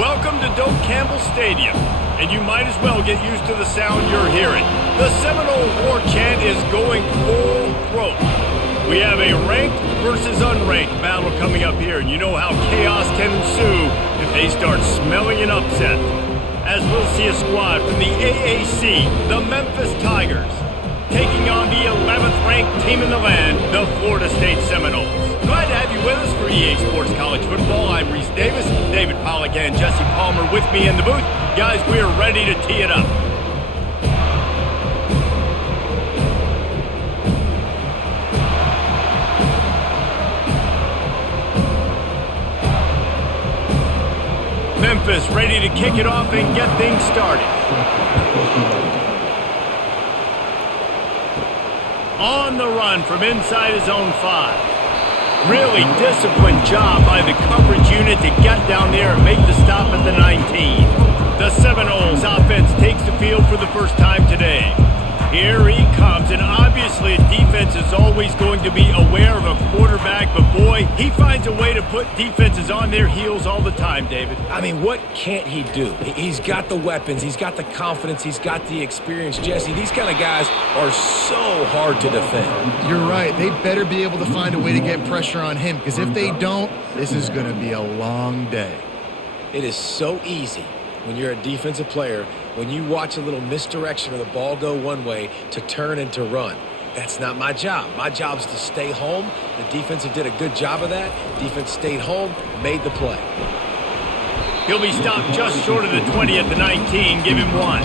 Welcome to Doak Campbell Stadium, and you might as well get used to the sound you're hearing. The Seminole War Chant is going full throat. We have a ranked versus unranked battle coming up here, and you know how chaos can ensue if they start smelling an upset. As we'll see a squad from the AAC, the Memphis Tigers, taking on the 11th ranked team in the land, the Florida State Seminoles. Glad to have you with us for EA Sports College Football. I'm Reese Davis, David Pollack and Jesse Palmer with me in the booth. Guys, we are ready to tee it up. Memphis ready to kick it off and get things started. On the run from inside his own 5. Really disciplined job by the coverage unit to get down there and make the stop at the 19. The Seminoles offense takes the field for the first time today. Here he comes, and obviously a defense is always going to be aware of a quarterback, but boy, he finds a way to put defenses on their heels all the time, David. I mean, what can't he do? He's got the weapons, he's got the confidence, he's got the experience. Jesse, these kind of guys are so hard to defend. You're right. They better be able to find a way to get pressure on him, because if they don't, this is going to be a long day. It is so easy when you're a defensive player, when you watch a little misdirection of the ball go one way to turn and to run. That's not my job. My job is to stay home. The defense did a good job of that. Defense stayed home, made the play. He'll be stopped just short of the 20 at the 19. Give him 1.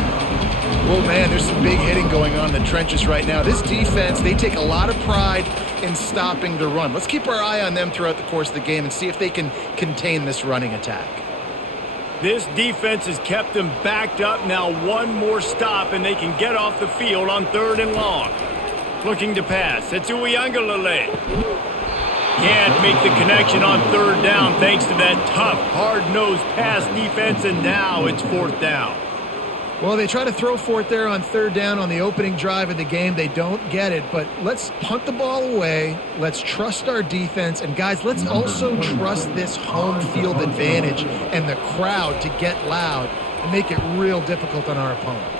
Well, man, there's some big hitting going on in the trenches right now. This defense, they take a lot of pride in stopping the run. Let's keep our eye on them throughout the course of the game and see if they can contain this running attack. This defense has kept them backed up. Now one more stop, and they can get off the field on 3rd and long. Looking to pass. It's Uyangalele. Can't make the connection on 3rd down thanks to that tough, hard-nosed pass defense, and now it's 4th down. Well, they try to throw for it there on 3rd down on the opening drive of the game. They don't get it, but let's punt the ball away. Let's trust our defense. And, guys, let's also trust this home field advantage and the crowd to get loud and make it real difficult on our opponent.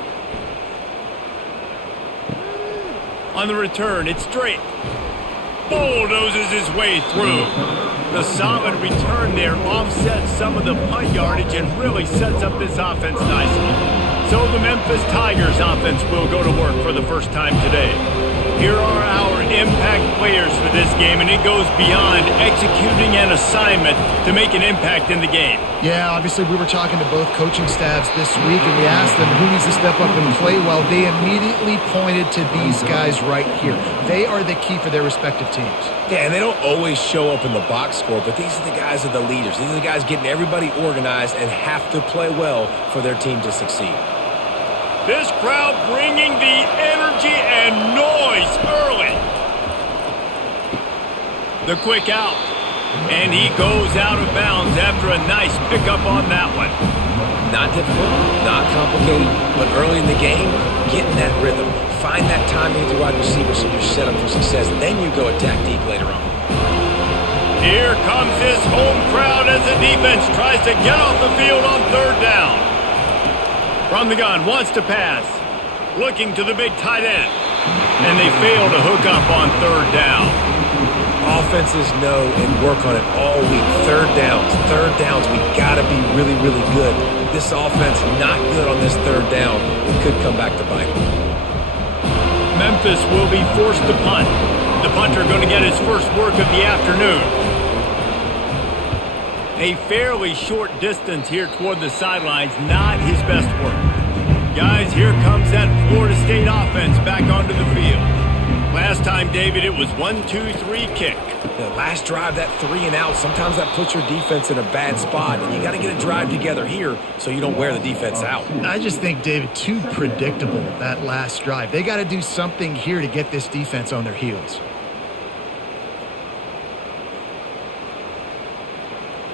On the return, it's straight. Bulldozes his way through. The solid return there offsets some of the punt yardage and really sets up this offense nicely. So the Memphis Tigers offense will go to work for the first time today. Here are our impact players for this game, and it goes beyond executing an assignment to make an impact in the game. Yeah, obviously we were talking to both coaching staffs this week, and we asked them who needs to step up and play well. They immediately pointed to these guys right here. They are the key for their respective teams. Yeah, and they don't always show up in the box score, but these are the guys that are the leaders. These are the guys getting everybody organized and have to play well for their team to succeed. This crowd bringing the energy and noise early. The quick out. And he goes out of bounds after a nice pickup on that one. Not difficult, not complicated, but early in the game, get in that rhythm. Find that timing with the wide receiver so you're set up for success. Then you go attack deep later on. Here comes this home crowd as the defense tries to get off the field on 3rd down. From the gun, wants to pass. Looking to the big tight end. And they fail to hook up on 3rd down. Offenses know and work on it all week. 3rd downs, we got to be really, really good. This offense not good on this 3rd down. It could come back to bite them. Memphis will be forced to punt. The punter going to get his first work of the afternoon. A fairly short distance here toward the sidelines, not his best work. Guys, here comes that Florida State offense back onto the field. Last time, David, it was 1-2-3 kick. The last drive, that 3 and out, sometimes that puts your defense in a bad spot. And you got to get a drive together here so you don't wear the defense out. I just think, David, too predictable, that last drive. They got to do something here to get this defense on their heels.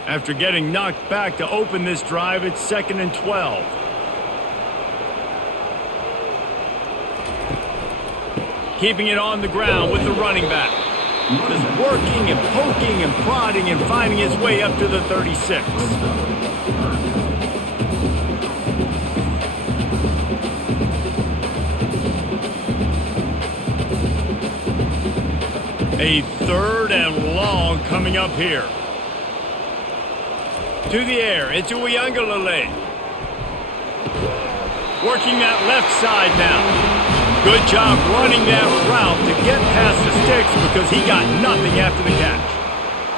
After getting knocked back to open this drive, it's 2nd and 12. Keeping it on the ground with the running back. Just working and poking and prodding and finding his way up to the 36. A 3rd and long coming up here. To the air, it's Uiagalelei. Working that left side now. Good job running that route to get past the sticks because he got nothing after the catch.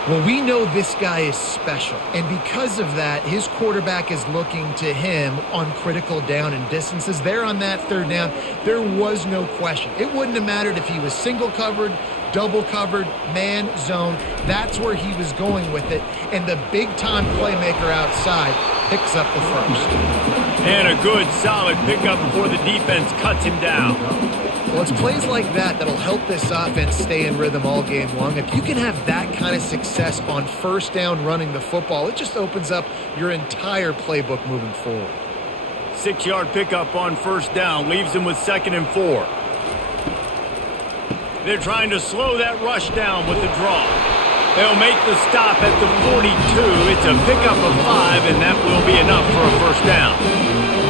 Well, we know this guy is special, and because of that, his quarterback is looking to him on critical down and distances. There on that 3rd down, there was no question. It wouldn't have mattered if he was single covered, double covered, man, zone. That's where he was going with it, and the big-time playmaker outside picks up the first. And a good, solid pickup before the defense cuts him down. Well, it's plays like that that'll help this offense stay in rhythm all game long. If you can have that kind of success on 1st down running the football, it just opens up your entire playbook moving forward. 6-yard pickup on 1st down leaves him with 2nd and 4. They're trying to slow that rush down with the draw. They'll make the stop at the 42. It's a pickup of 5, and that will be enough for a 1st down.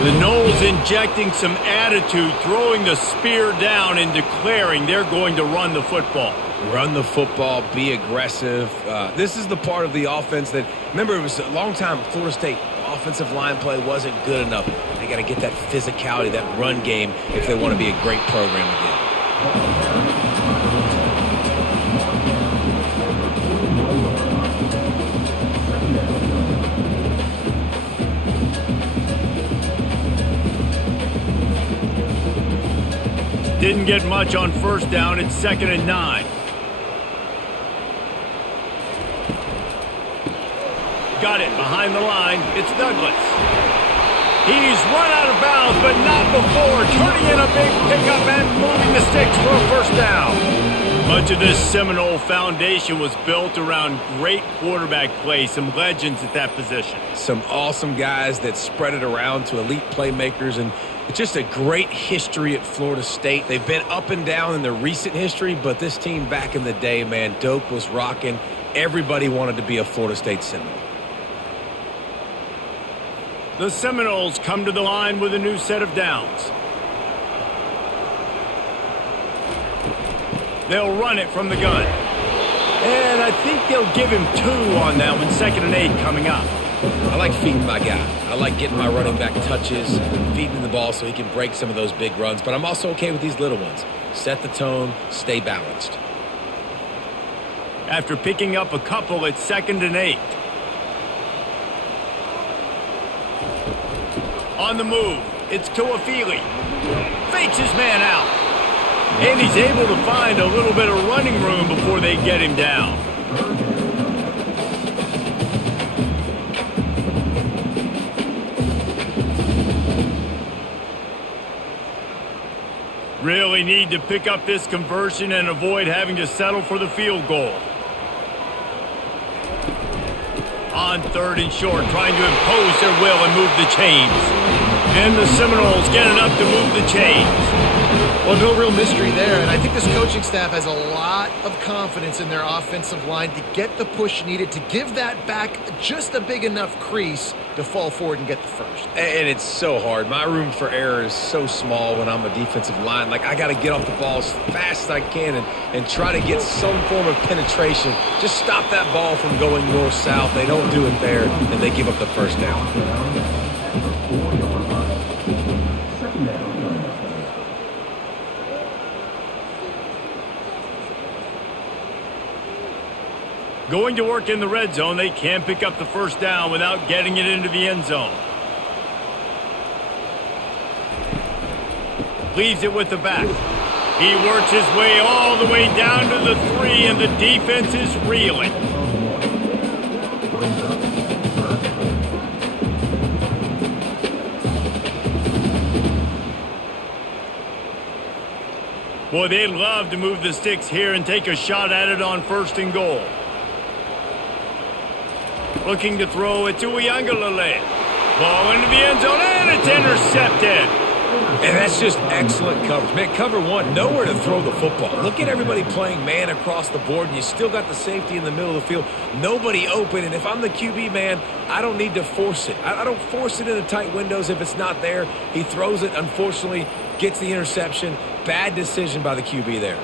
The Noles injecting some attitude, throwing the spear down and declaring they're going to run the football. Run the football, be aggressive. This is the part of the offense that, remember, it was a long time Florida State offensive line play wasn't good enough. They got to get that physicality, that run game, if they want to be a great program again. Didn't get much on 1st down. It's 2nd and 9. Got it behind the line. It's Douglas. He's run out of bounds, but not before turning in a big pickup and moving the sticks for a 1st down. Much of this Seminole foundation was built around great quarterback play, some legends at that position. Some awesome guys that spread it around to elite playmakers, and it's just a great history at Florida State. They've been up and down in their recent history, but this team back in the day, man, Doak was rocking. Everybody wanted to be a Florida State Seminole. The Seminoles come to the line with a new set of downs. They'll run it from the gun. And I think they'll give him 2 on that one. 2nd and 8 coming up. I like feeding my guy. I like getting my running back touches, feeding the ball so he can break some of those big runs. But I'm also okay with these little ones. Set the tone, stay balanced. After picking up a couple, it's 2nd and 8. On the move, it's Tuafili. Fakes his man out. And he's able to find a little bit of running room before they get him down. Really need to pick up this conversion and avoid having to settle for the field goal. On 3rd and short, trying to impose their will and move the chains. And the Seminoles get enough to move the chains. Well, no real mystery there, and I think this coaching staff has a lot of confidence in their offensive line to get the push needed to give that back just a big enough crease to fall forward and get the first. And it's so hard. My room for error is so small when I'm a defensive line. Like, I got to get off the ball as fast as I can and try to get some form of penetration. Just stop that ball from going north-south. They don't do it there, and they give up the 1st down. Going to work in the red zone, they can't pick up the 1st down without getting it into the end zone. Leaves it with the back. He works his way all the way down to the 3, and the defense is reeling. Boy, they'd love to move the sticks here and take a shot at it on 1st and goal. Looking to throw it to Uiagalelei. Ball into the end zone, and it's intercepted. And that's just excellent coverage. Man, cover 1, nowhere to throw the football. Look at everybody playing man across the board, and you still got the safety in the middle of the field. Nobody open, and if I'm the QB, man, I don't need to force it. I don't force it into tight windows if it's not there. He throws it, unfortunately, gets the interception. Bad decision by the QB there.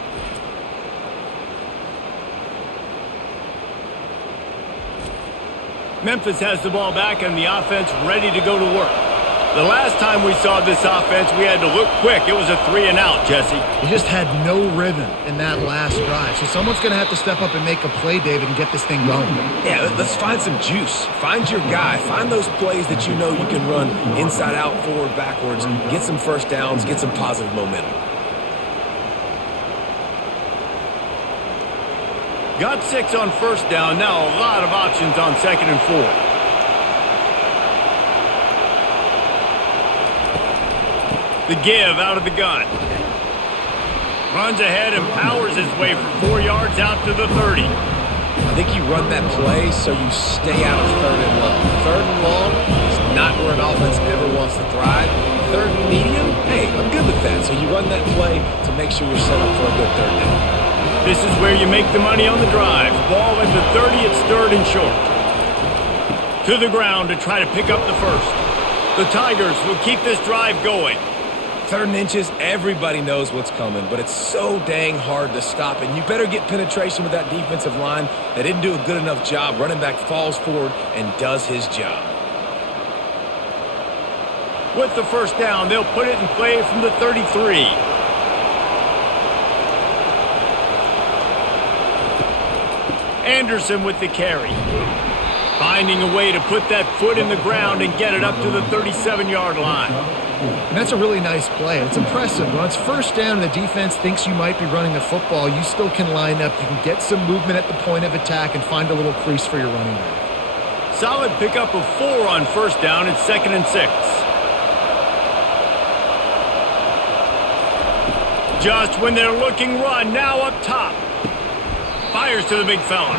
Memphis has the ball back and the offense ready to go to work. The last time we saw this offense, we had to look quick. It was a 3-and-out, Jesse. He just had no rhythm in that last drive. So someone's going to have to step up and make a play, David, and get this thing going. Yeah, let's find some juice. Find your guy. Find those plays that you know you can run inside out, forward, backwards. Get some first downs. Get some positive momentum. Got 6 on first down. Now a lot of options on 2nd and 4. The give out of the gun. Runs ahead and powers his way for 4 yards out to the 30. I think you run that play so you stay out of 3rd and long. 3rd and long is not where an offense ever wants to thrive. 3rd and medium, hey, I'm good with that. So you run that play to make sure you're set up for a good 3rd down. This is where you make the money on the drive. Ball at the 30, it's 3rd and short. To the ground to try to pick up the first. The Tigers will keep this drive going. 3rd and inches, everybody knows what's coming, but it's so dang hard to stop, and you better get penetration with that defensive line. They didn't do a good enough job. Running back falls forward and does his job. With the first down, they'll put it in play from the 33. Anderson with the carry. Finding a way to put that foot in the ground and get it up to the 37-yard line. And that's a really nice play. It's impressive. When it's first down and the defense thinks you might be running the football, you still can line up. You can get some movement at the point of attack and find a little crease for your running back. Solid pickup of 4 on first down. It's 2nd and 6. Just when they're looking run, now up top. Fires to the big fella.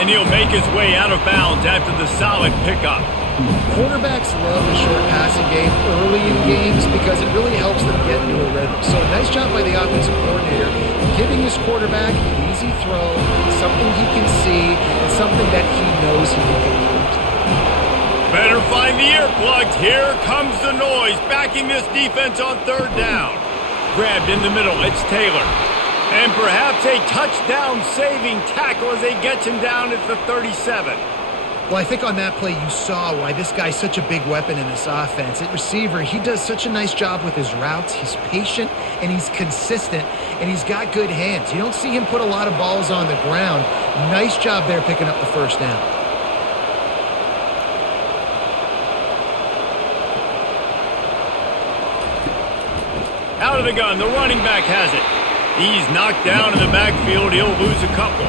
And he'll make his way out of bounds after the solid pickup. Quarterbacks love the short passing game early in games because it really helps them get into a rhythm. So a nice job by the offensive coordinator giving his quarterback an easy throw, something he can see, and something that he knows he can complete. Better find the earplugs. Here comes the noise, backing this defense on 3rd down. Grabbed in the middle, it's Taylor. And perhaps a touchdown-saving tackle as they get him down at the 37. Well, I think on that play you saw why this guy's such a big weapon in this offense. At receiver, he does such a nice job with his routes. He's patient, and he's consistent, and he's got good hands. You don't see him put a lot of balls on the ground. Nice job there picking up the first down. Out of the gun, the running back has it. He's knocked down in the backfield. He'll lose a couple.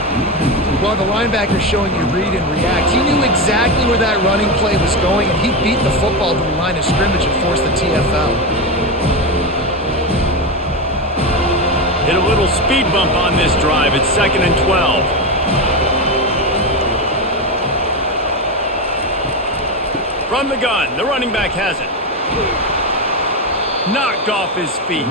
Well, the linebacker's showing you read and react. He knew exactly where that running play was going, and he beat the football to the line of scrimmage and forced the TFL. Hit a little speed bump on this drive. It's 2nd and 12. From the gun, the running back has it. Knocked off his feet.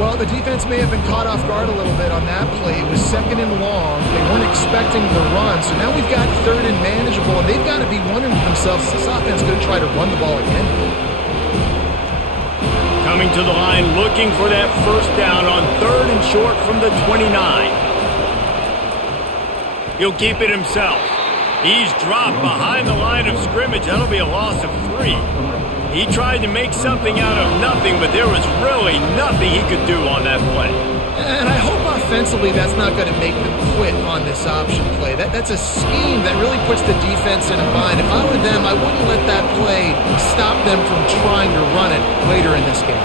Well, the defense may have been caught off guard a little bit on that play. It was 2nd and long. They weren't expecting the run, so now we've got 3rd and manageable, and they've got to be wondering to themselves, is this offense going to try to run the ball again? Coming to the line, looking for that first down on 3rd and short from the 29. He'll keep it himself. He's dropped behind the line of scrimmage. That'll be a loss of 3. He tried to make something out of nothing, but there was really nothing he could do on that play. And I hope offensively that's not going to make them quit on this option play. That's a scheme that really puts the defense in a bind. If I were them, I wouldn't let that play stop them from trying to run it later in this game.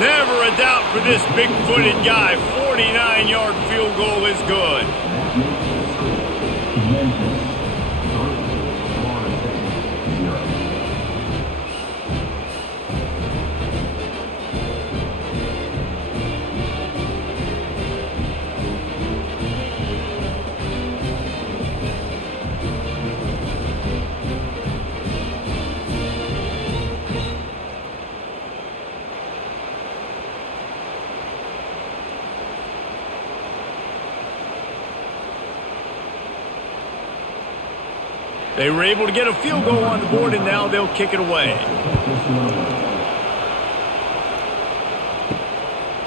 Never a doubt for this big-footed guy. 49-yard field goal is good. They were able to get a field goal on the board, and now they'll kick it away.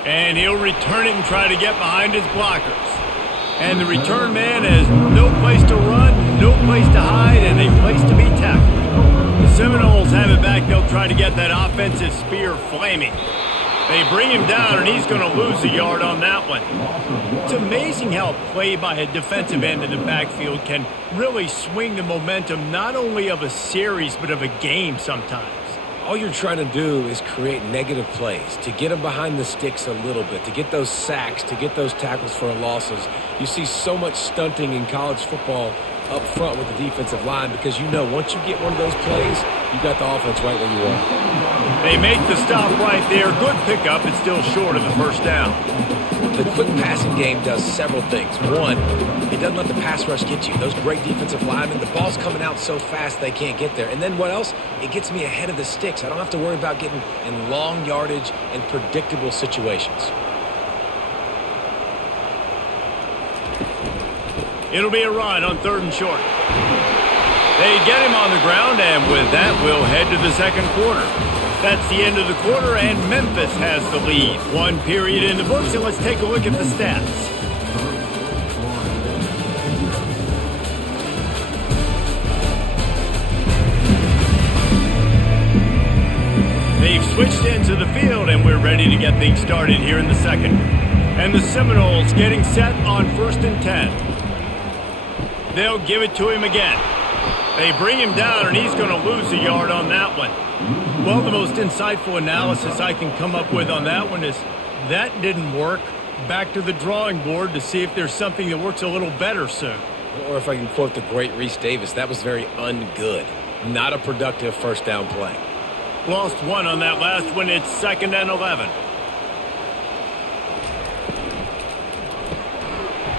And he'll return it and try to get behind his blockers. And the return man has no place to run. no place to hide and a place to be tackled. The Seminoles have it back. They'll try to get that offensive spear flaming. They bring him down, and he's going to lose a yard on that one. It's amazing how a play by a defensive end in the backfield can really swing the momentum not only of a series but of a game sometimes. All you're trying to do is create negative plays, to get them behind the sticks a little bit, to get those sacks, to get those tackles for losses. You see so much stunting in college football up front with the defensive line because you know once you get one of those plays, you got the offense right where you want. They make the stop right there. Good pickup. It's still short of the first down. The quick passing game does several things. One, it doesn't let the pass rush get you. Those great defensive linemen, the ball's coming out so fast they can't get there. And then what else? It gets me ahead of the sticks. I don't have to worry about getting in long yardage and predictable situations. It'll be a run on 3rd and short. They get him on the ground, and with that, we'll head to the second quarter. That's the end of the quarter, and Memphis has the lead. 1 period in the books, and let's take a look at the stats. They've switched into the field, and we're ready to get things started here in the second. And the Seminoles getting set on 1st and 10. They'll give it to him again. They bring him down, and he's going to lose a yard on that one. Well, the most insightful analysis I can come up with on that one is that didn't work. Back to the drawing board to see if there's something that works a little better soon. Or if I can quote the great Reese Davis, that was very ungood. Not a productive first down play. Lost one on that last one. It's 2nd and 11.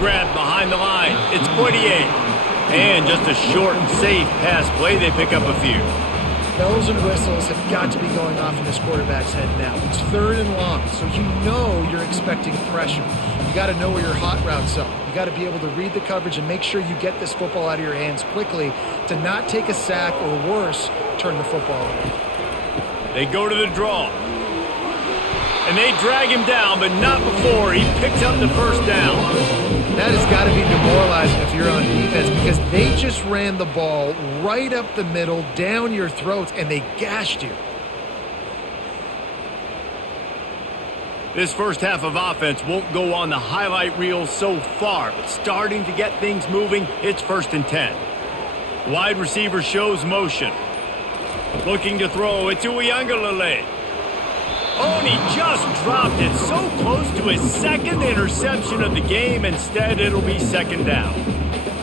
Grab behind the line. It's Poitier. And just a short and safe pass play. They pick up a few. Bells and whistles have got to be going off in this quarterback's head now. It's 3rd and long, so you know you're expecting pressure. You got to know where your hot routes are. You got to be able to read the coverage and make sure you get this football out of your hands quickly to not take a sack or worse, turn the football over. They go to the draw. And they drag him down, but not before he picks up the first down. That has got to be demoralizing if you're on defense because they just ran the ball right up the middle, down your throats, and they gashed you. This first half of offense won't go on the highlight reel so far, but starting to get things moving, it's 1st and 10. Wide receiver shows motion. Looking to throw, it's Uiagalelei. Oh, and he just dropped it so close to his 2nd interception of the game. Instead, it'll be 2nd down.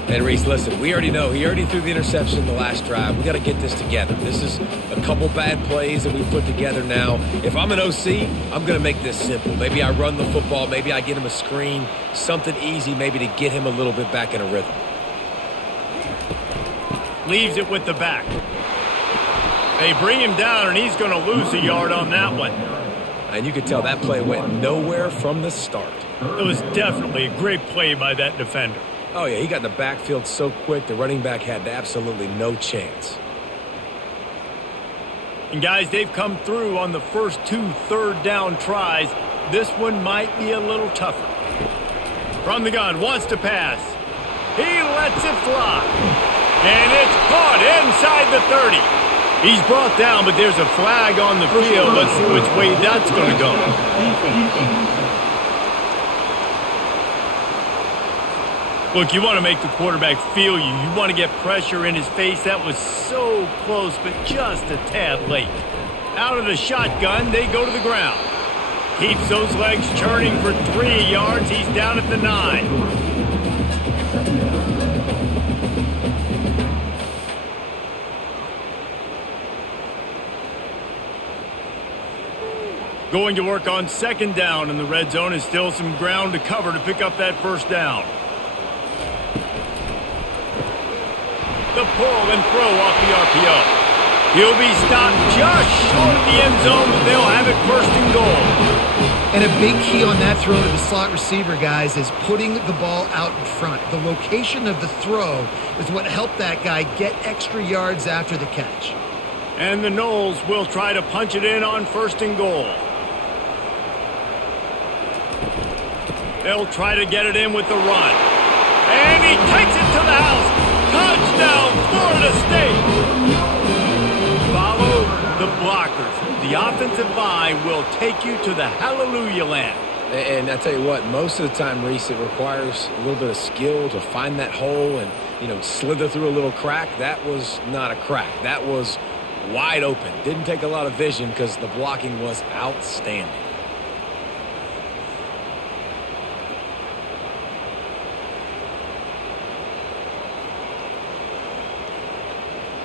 And Reese, listen, we already know he already threw the interception the last drive. We got to get this together. This is a couple bad plays that we put together now. If I'm an OC, I'm going to make this simple. Maybe I run the football. Maybe I get him a screen. Something easy maybe to get him a little bit back in a rhythm. Leaves it with the back. They bring him down, and he's going to lose a yard on that one. And you could tell that play went nowhere from the start. It was definitely a great play by that defender. Oh, yeah, he got in the backfield so quick, the running back had absolutely no chance. And, guys, they've come through on the first 2 3rd down tries. This one might be a little tougher. From the gun, wants to pass. He lets it fly. And it's caught inside the 30. He's brought down, but there's a flag on the field. Let's see which way that's going to go. Look, you want to make the quarterback feel you. You want to get pressure in his face. That was so close, but just a tad late. Out of the shotgun, they go to the ground. Keeps those legs churning for 3 yards. He's down at the 9. Going to work on 2nd down in the red zone. Is still some ground to cover to pick up that first down. The pull and throw off the RPO. He'll be stopped just short of the end zone, but they'll have it 1st and goal. And a big key on that throw to the slot receiver, guys, is putting the ball out in front. The location of the throw is what helped that guy get extra yards after the catch. And the Noles will try to punch it in on 1st and goal. They'll try to get it in with the run. And he takes it to the house. Touchdown! line will take you to the hallelujah land. And I tell you what, most of the time, Reese, it requires a little bit of skill to find that hole and, slither through a little crack. That was not a crack. That was wide open. Didn't take a lot of vision because the blocking was outstanding.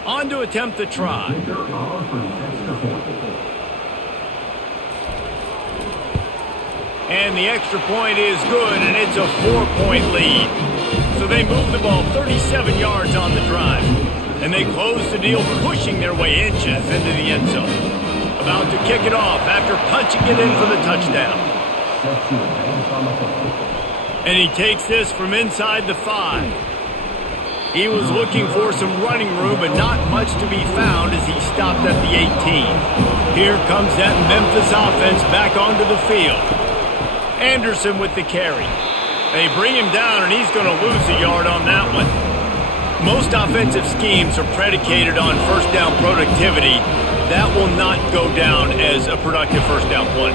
On to attempt the try. And the extra point is good, and it's a 4-point lead. So they move the ball 37 yards on the drive. And they close the deal, pushing their way inches into the end zone. About to kick it off after punching it in for the touchdown. And he takes this from inside the 5. He was looking for some running room, but not much to be found as he stopped at the 18. Here comes that Memphis offense back onto the field. Anderson with the carry. They bring him down, and he's going to lose a yard on that one. Most offensive schemes are predicated on first down productivity. That will not go down as a productive first down play.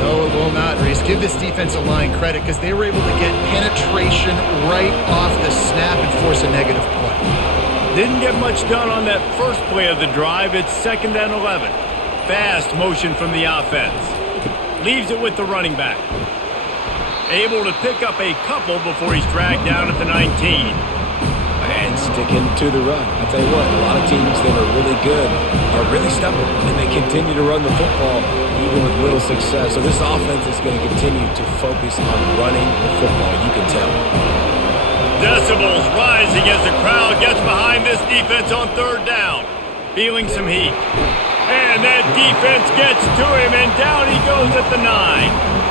No, it will not, Reese. Give this defensive line credit because they were able to get penetration right off the snap and force a negative play. Didn't get much done on that first play of the drive. It's 2nd and 11. Fast motion from the offense. Leaves it with the running back. Able to pick up a couple before he's dragged down at the 19. And sticking to the run. I'll tell you what, a lot of teams that are really good are really stubborn, and they continue to run the football even with little success. So this offense is going to continue to focus on running the football. You can tell. Decibels rising as the crowd gets behind this defense on 3rd down. Feeling some heat. And that defense gets to him, and down he goes at the 9.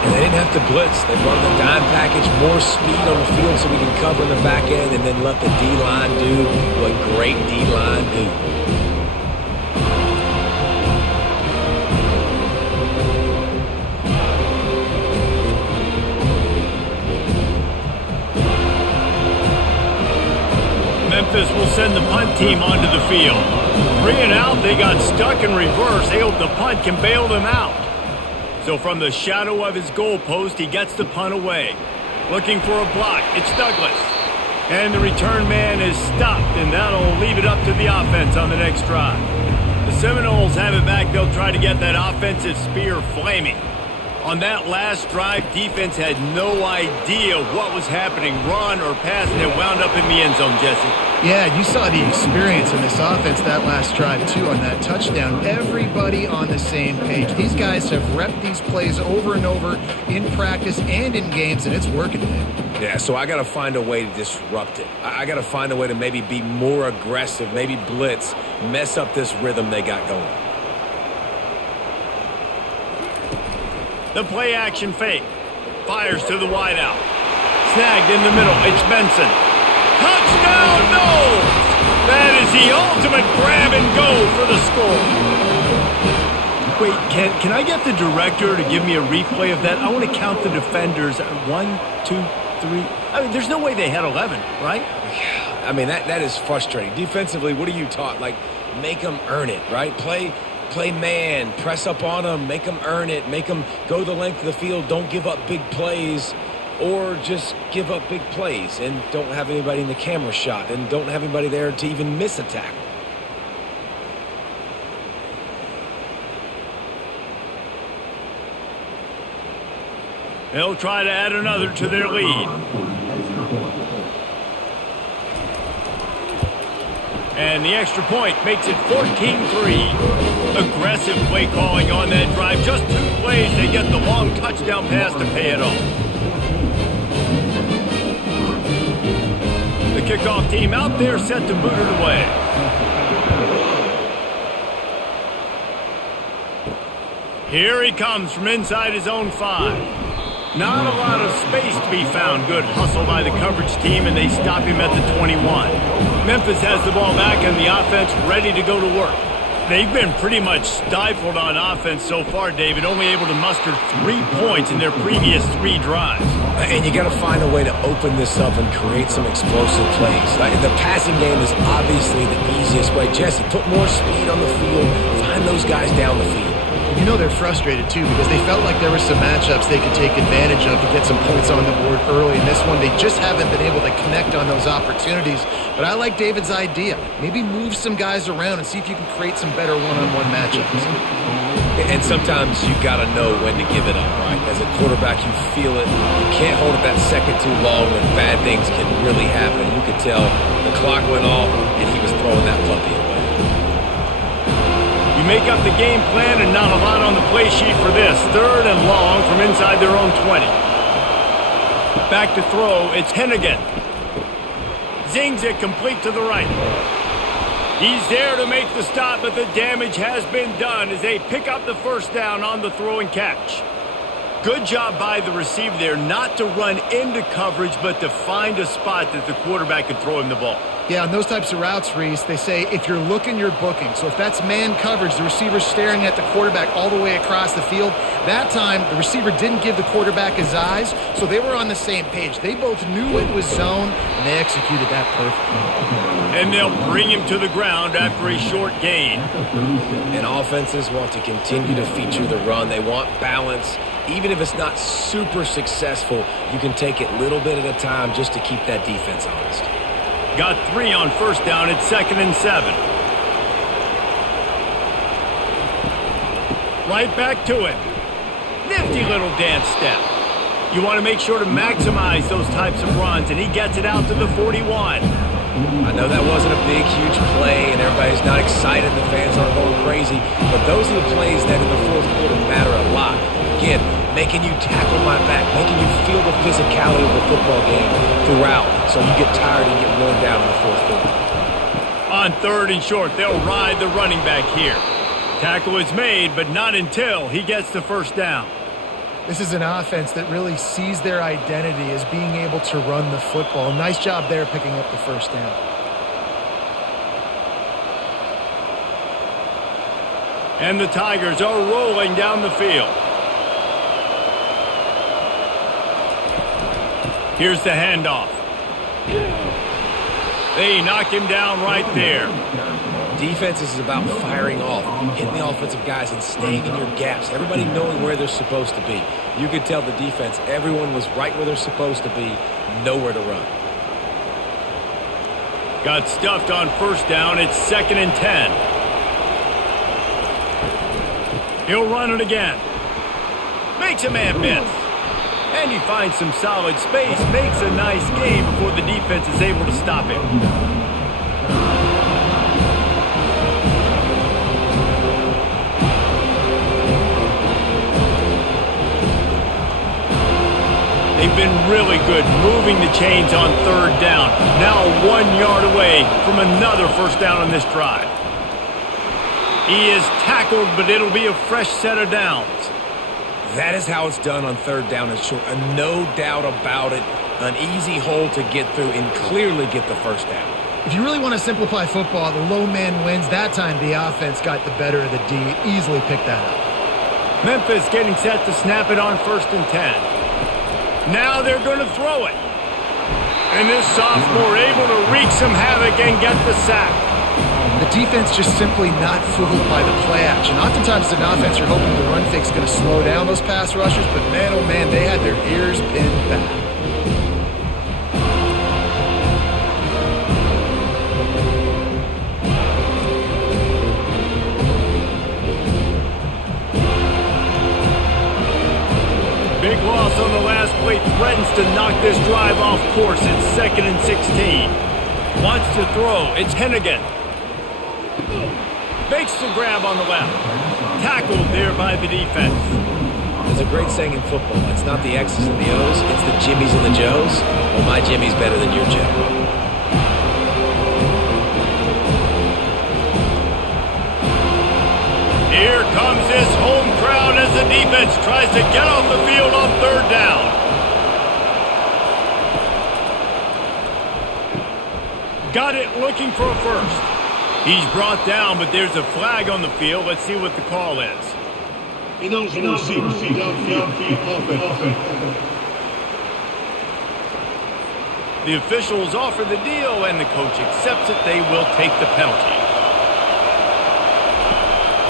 And they didn't have to blitz. They run the dime package, more speed on the field so we can cover in the back end and then let the D-line do what great D-line do. Memphis will send the punt team onto the field. 3 and out, they got stuck in reverse. They hope the punt can bail them out. So from the shadow of his goalpost, he gets the punt away. Looking for a block. It's Douglas. And the return man is stopped, and that'll leave it up to the offense on the next drive. The Seminoles have it back. They'll try to get that offensive spear flaming. On that last drive, defense had no idea what was happening, run or pass, and it wound up in the end zone, Jesse. Yeah, you saw the experience in this offense that last drive, too, on that touchdown. Everybody on the same page. These guys have repped these plays over and over in practice and in games, and it's working, man. Yeah, so I got to find a way to disrupt it. I got to find a way to maybe be more aggressive, maybe blitz, mess up this rhythm they got going. The play action fake. Fires to the wideout. Snagged in the middle. It's Benson. Touchdown, Knowles! That is the ultimate grab and go for the score. Wait, can I get the director to give me a replay of that? I want to count the defenders. 1, 2, 3. I mean, there's no way they had 11, right? I mean, that is frustrating. Defensively, what are you taught? Like, make them earn it, right? Play man, press up on them, make them earn it, make them go the length of the field, don't give up big plays, or just give up big plays and don't have anybody in the camera shot and don't have anybody there to even miss a tackle. They'll try to add another to their lead. And the extra point makes it 14-3. Aggressive play calling on that drive. Just 2 plays, they get the long touchdown pass to pay it off. The kickoff team out there set to boot it away. Here he comes from inside his own 5. Not a lot of space to be found. Good hustle by the coverage team, and they stop him at the 21. Memphis has the ball back, and the offense ready to go to work. They've been pretty much stifled on offense so far, David, only able to muster 3 points in their previous 3 drives. And you got to find a way to open this up and create some explosive plays. Like, the passing game is obviously the easiest way. Jesse, put more speed on the field. Find those guys down the field. You know they're frustrated, too, because they felt like there were some matchups they could take advantage of to get some points on the board early. In this one, they just haven't been able to connect on those opportunities. But I like David's idea. Maybe move some guys around and see if you can create some better one-on-one matchups. And sometimes you got to know when to give it up, right? As a quarterback, you feel it. You can't hold it that second too long when bad things can really happen. You could tell the clock went off and he was throwing that puppy away. You make up the game plan and not a lot on the play sheet for this. 3rd and long from inside their own 20. Back to throw, it's Hennigan. Zings it complete to the right. He's there to make the stop, but the damage has been done as they pick up the first down on the throw and catch. Good job by the receiver there not to run into coverage, but to find a spot that the quarterback could throw him the ball. Yeah, on those types of routes, Reese, they say if you're looking, you're booking. So if that's man coverage, the receiver's staring at the quarterback all the way across the field. That time, the receiver didn't give the quarterback his eyes, so they were on the same page. They both knew it was zone, and they executed that perfectly. And they'll bring him to the ground after a short gain. And offenses want to continue to feature the run. They want balance. Even if it's not super successful, you can take it little bit at a time just to keep that defense honest. Got 3 on first down. It's 2nd and 7. Right back to it. Nifty little dance step. You want to make sure to maximize those types of runs, and he gets it out to the 41. I know that wasn't a big, huge play, and everybody's not excited. The fans aren't going crazy. But those are the plays that in the fourth quarter matter a lot. Again, making you tackle my back, making you feel the physicality of the football game throughout so you get tired and get worn down in the fourth quarter. On 3rd and short, they'll ride the running back here. Tackle is made, but not until he gets the first down. This is an offense that really sees their identity as being able to run the football. Nice job there picking up the first down. And the Tigers are rolling down the field. Here's the handoff. They knock him down right there. Defense is about firing off, hitting the offensive guys and staying in your gaps. Everybody knowing where they're supposed to be. You could tell the defense, everyone was right where they're supposed to be, nowhere to run. Got stuffed on first down. It's 2nd and 10. He'll run it again. Makes a man miss. And he finds some solid space, makes a nice game before the defense is able to stop him. They've been really good moving the chains on 3rd down. Now 1 yard away from another first down on this drive. He is tackled, but it'll be a fresh set of downs. That is how it's done on 3rd down and short. No doubt about it. An easy hole to get through and clearly get the first down. If you really want to simplify football, the low man wins. That time the offense got the better of the D. Easily picked that up. Memphis getting set to snap it on 1st and 10. Now they're going to throw it. And this sophomore able to wreak some havoc and get the sack. The defense just simply not fooled by the play action. Oftentimes as an offense, you're hoping the run fake's going to slow down those pass rushers, but man, oh man, they had their ears pinned back. Big loss on the last play threatens to knock this drive off course. It's 2nd and 16. Wants to throw. It's Hennigan. Makes the grab on the left. Tackled there by the defense. There's a great saying in football. It's not the X's and the O's. It's the Jimmies and the Joes. Well, my Jimmy's better than your Joe. Here comes this home crowd as the defense tries to get off the field on 3rd down. Got it looking for a first. He's brought down, but there's a flag on the field. Let's see what the call is. The officials offer the deal, and the coach accepts it. They will take the penalty.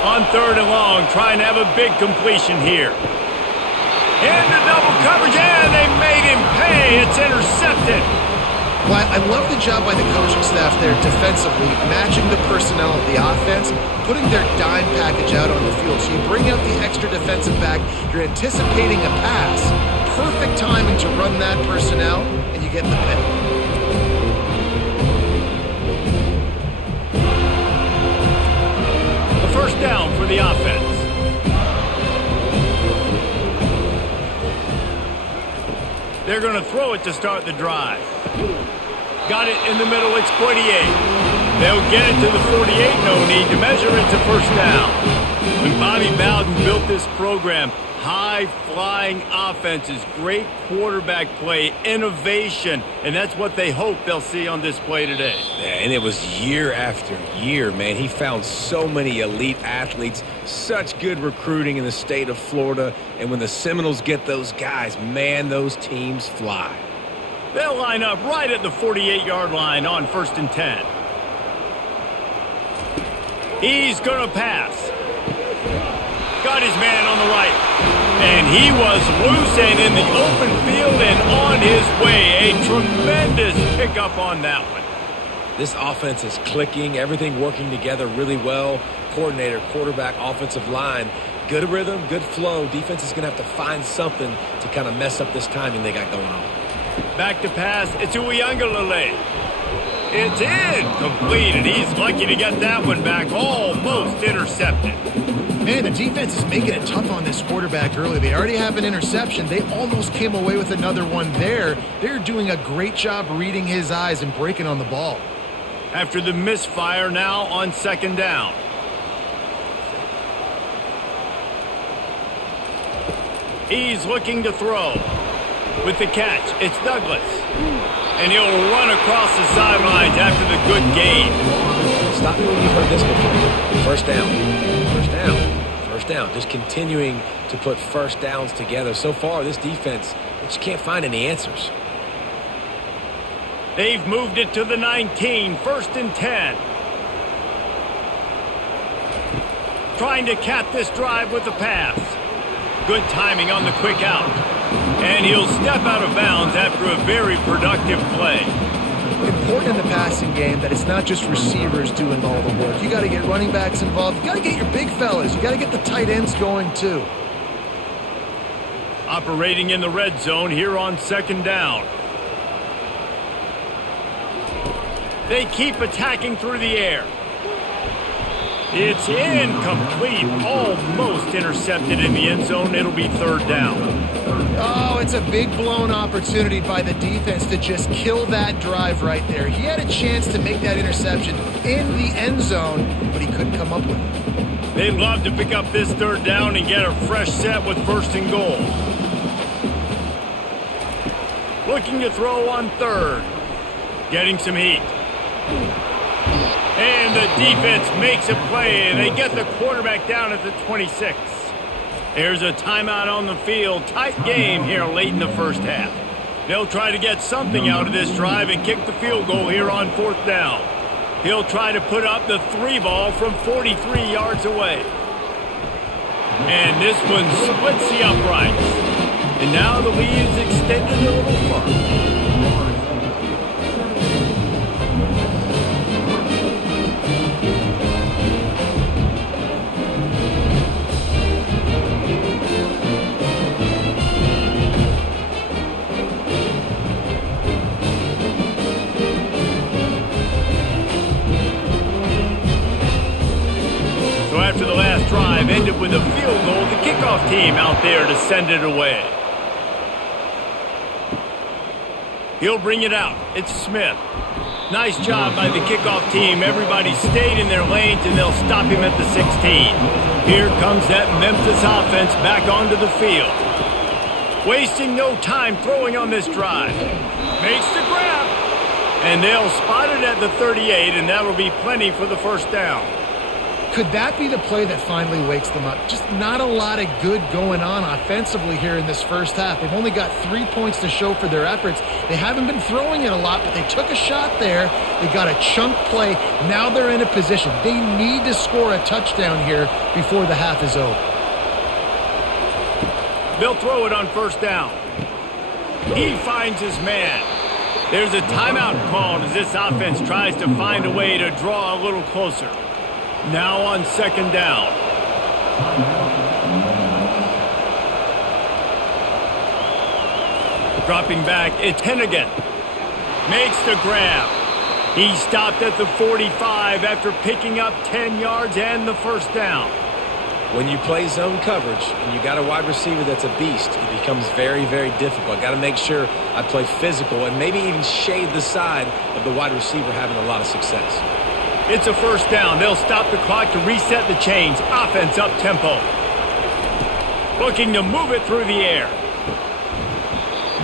On 3rd and long, trying to have a big completion here. Into double coverage, and they made him pay. It's intercepted. Well, I love the job by the coaching staff there defensively, matching the personnel of the offense, putting their dime package out on the field. So you bring out the extra defensive back, you're anticipating a pass. Perfect timing to run that personnel, and you get the pick. The first down for the offense. They're going to throw it to start the drive. Got it in the middle, it's 48. They'll get it to the 48, no need to measure it to first down. When Bobby Bowden built this program, high-flying offenses, great quarterback play, innovation, and that's what they hope they'll see on display today. Yeah, and it was year after year, man. He found so many elite athletes, such good recruiting in the state of Florida, and when the Seminoles get those guys, man, those teams fly. They'll line up right at the 48-yard line on 1st and 10. He's going to pass. Got his man on the right. And he was loose and in the open field and on his way. A tremendous pickup on that one. This offense is clicking, everything working together really well. Coordinator, quarterback, offensive line. Good rhythm, good flow. Defense is going to have to find something to kind of mess up this timing they got going on. Back to pass. It's Uiagalelei. It's incomplete, and he's lucky to get that one back. Almost intercepted. Man, the defense is making it tough on this quarterback early. They already have an interception. They almost came away with another one there. They're doing a great job reading his eyes and breaking on the ball. After the misfire, now on 2nd down. He's looking to throw. With the catch, it's Douglas. And he'll run across the sidelines after the good gain. Stop me when you've heard this before. First down. First down. First down. Just continuing to put first downs together. So far, this defense, they just can't find any answers. They've moved it to the 19, 1st and 10. Trying to cap this drive with the pass. Good timing on the quick out. And he'll step out of bounds after a very productive play. Important in the passing game that it's not just receivers doing all the work. You got to get running backs involved. You got to get your big fellas. You got to get the tight ends going too. Operating in the red zone here on 2nd down. They keep attacking through the air. It's incomplete. Almost intercepted in the end zone. It'll be 3rd down. Oh, it's a big blown opportunity by the defense to just kill that drive right there. He had a chance to make that interception in the end zone, but he couldn't come up with it. They'd love to pick up this 3rd down and get a fresh set with 1st and goal. Looking to throw on 3rd. Getting some heat. And the defense makes a play, and they get the quarterback down at the 26. There's a timeout on the field. Tight game here late in the first half. They'll try to get something out of this drive and kick the field goal here on 4th down. He'll try to put up the 3 ball from 43 yards away. And this one splits the uprights. And now the lead is extended a little further. After the last drive ended with a field goal, the kickoff team out there to send it away. He'll bring it out. It's Smith. Nice job by the kickoff team. Everybody stayed in their lanes, and they'll stop him at the 16. Here comes that Memphis offense back onto the field. Wasting no time throwing on this drive. Makes the grab. And they'll spot it at the 38, and that'll be plenty for the 1st down. Could that be the play that finally wakes them up? Just not a lot of good going on offensively here in this first half. They've only got 3 points to show for their efforts. They haven't been throwing it a lot, but they took a shot there. They got a chunk play. Now they're in a position. They need to score a touchdown here before the half is over. They'll throw it on first down. He finds his man. There's a timeout called as this offense tries to find a way to draw a little closer. Now on second down. Dropping back, it's Hennigan. Makes the grab. He stopped at the 45 after picking up 10 yards and the first down. When you play zone coverage and you got a wide receiver that's a beast, it becomes very, very difficult. Got to make sure I play physical and maybe even shade the side of the wide receiver having a lot of success. It's a first down. They'll stop the clock to reset the chains. Offense up tempo. Looking to move it through the air.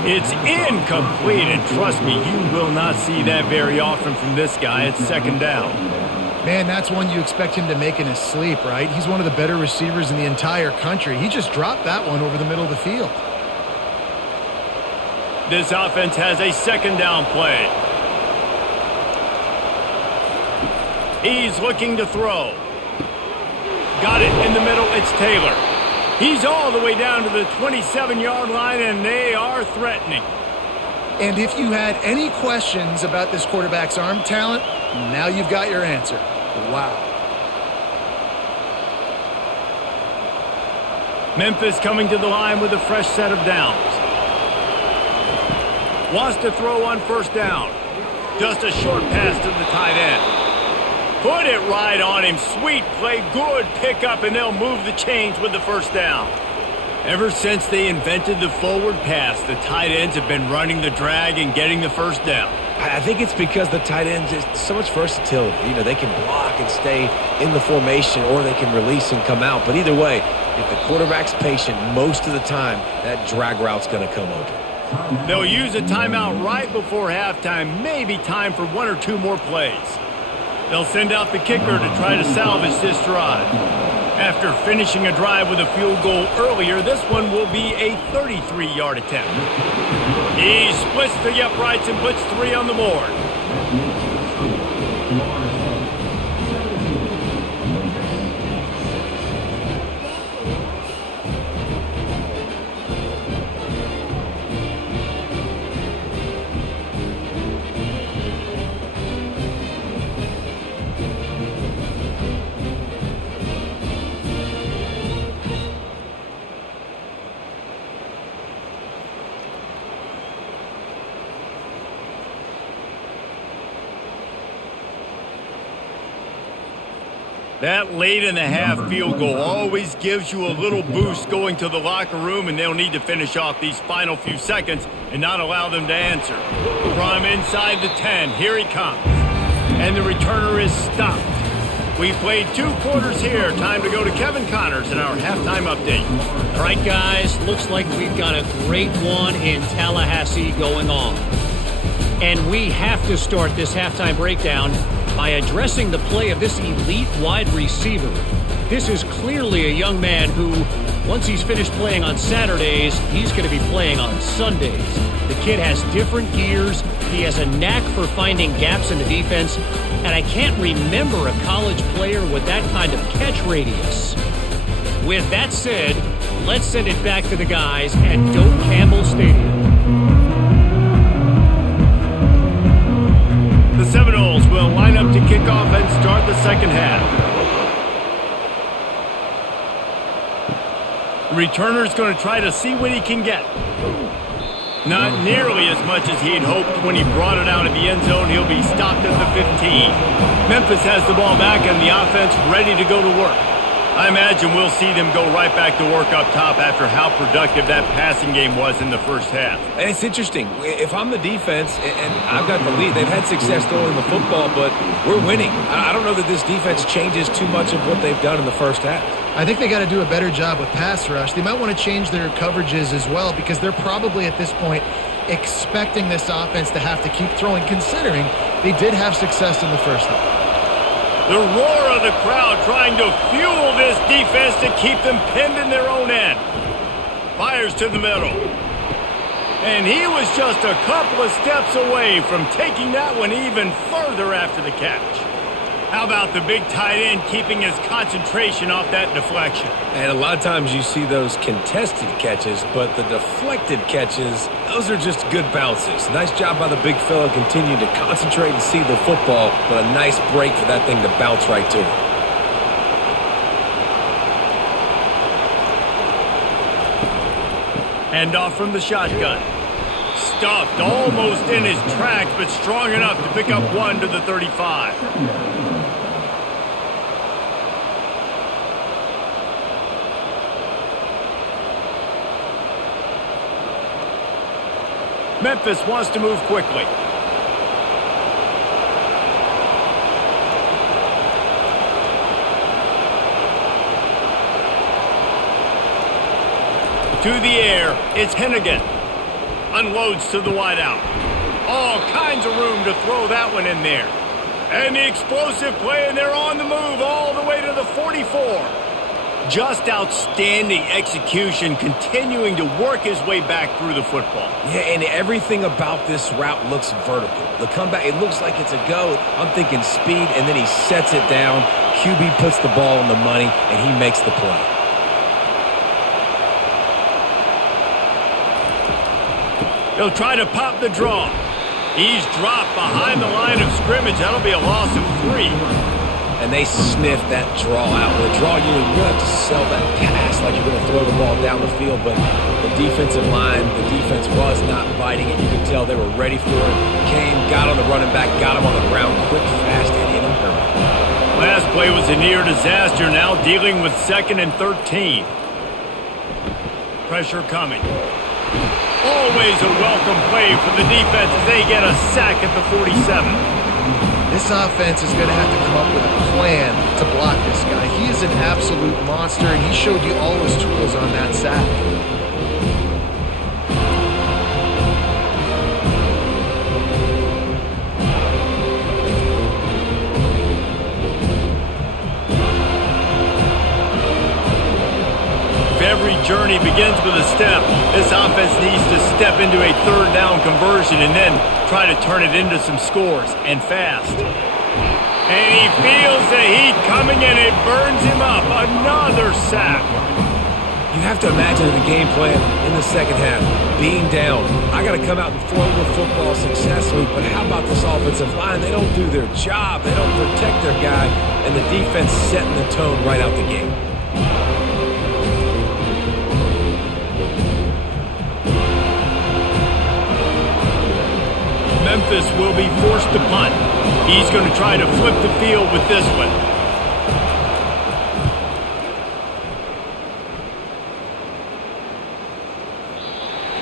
It's incomplete, and trust me, you will not see that very often from this guy. It's second down. Man, that's one you expect him to make in his sleep, right? He's one of the better receivers in the entire country. He just dropped that one over the middle of the field. This offense has a second down play. He's looking to throw. Got it in the middle. It's Taylor. He's all the way down to the 27-yard line, and they are threatening. And if you had any questions about this quarterback's arm talent, now you've got your answer. Wow. Memphis coming to the line with a fresh set of downs. Wants to throw on first down. Just a short pass to the tight end. Put it right on him. Sweet play. Good pickup, and they'll move the chains with the first down. Ever since they invented the forward pass, the tight ends have been running the drag and getting the first down. I think it's because the tight ends is so much versatility. You know, they can block and stay in the formation, or they can release and come out. But either way, if the quarterback's patient most of the time, that drag route's going to come open. They'll use a timeout right before halftime. Maybe time for one or two more plays. They'll send out the kicker to try to salvage this drive. After finishing a drive with a field goal earlier, this one will be a 33-yard attempt. He splits the uprights and puts 3 on the board. That late in the half field goal always gives you a little boost going to the locker room, and they'll need to finish off these final few seconds and not allow them to answer. From inside the 10, here he comes. And the returner is stopped. We've played 2 quarters here. Time to go to Kevin Connors in our halftime update. All right, guys, looks like we've got a great one in Tallahassee going on. And we have to start this halftime breakdown by addressing the play of this elite wide receiver. This is clearly a young man who, once he's finished playing on Saturdays, he's going to be playing on Sundays. The kid has different gears. He has a knack for finding gaps in the defense. And I can't remember a college player with that kind of catch radius. With that said, let's send it back to the guys at Doak Campbell Stadium. The Seminoles will line up to kick off and start the second half. The returner's going to try to see what he can get. Not nearly as much as he'd hoped when he brought it out of the end zone. He'll be stopped at the 15. Memphis has the ball back and the offense ready to go to work. I imagine we'll see them go right back to work up top after how productive that passing game was in the first half. And it's interesting. If I'm the defense and I've got the lead, they've had success throwing the football, but we're winning. I don't know that this defense changes too much of what they've done in the first half. I think they got to do a better job with pass rush. They might want to change their coverages as well, because they're probably at this point expecting this offense to have to keep throwing, considering they did have success in the first half. The roar of the crowd trying to fuel this defense to keep them pinned in their own end. Fires to the middle. And he was just a couple of steps away from taking that one even further after the catch. How about the big tight end keeping his concentration off that deflection? And a lot of times you see those contested catches, but the deflected catches, those are just good bounces. Nice job by the big fella continuing to concentrate and see the football, but a nice break for that thing to bounce right to him. Handoff from the shotgun. Stuffed almost in his tracks, but strong enough to pick up one to the 35. Memphis wants to move quickly. To the air, it's Hennigan. Unloads to the wideout. All kinds of room to throw that one in there. And the explosive play, and they're on the move all the way to the 44. Just outstanding execution, continuing to work his way back through the football. Yeah, and everything about this route looks vertical. The comeback, it looks like it's a go. I'm thinking speed, and then he sets it down. QB puts the ball on the money, and he makes the play. He'll try to pop the draw. He's dropped behind the line of scrimmage. That'll be a loss of 3. And they sniff that draw out. With a draw unit, you're going to have to sell that pass like you're going to throw the ball down the field. But the defensive line, the defense was not biting it. You could tell they were ready for it. Came, got on the running back, got him on the ground quick, fast, and in a hurry. Last play was a near disaster. Now dealing with 2nd and 13. Pressure coming. Always a welcome play for the defense as they get a sack at the 47. This offense is going to have to come up with a plan to block this guy. He is an absolute monster, and he showed you all his tools on that sack. Every journey begins with a step. This offense needs to step into a 3rd down conversion and then try to turn it into some scores, and fast. And he feels the heat coming, and it burns him up. Another sack. You have to imagine the game plan in the second half. Being down, I got to come out and throw the football successfully, but how about this offensive line? They don't do their job. They don't protect their guy, and the defense setting the tone right out the gate. Memphis will be forced to punt. He's going to try to flip the field with this one.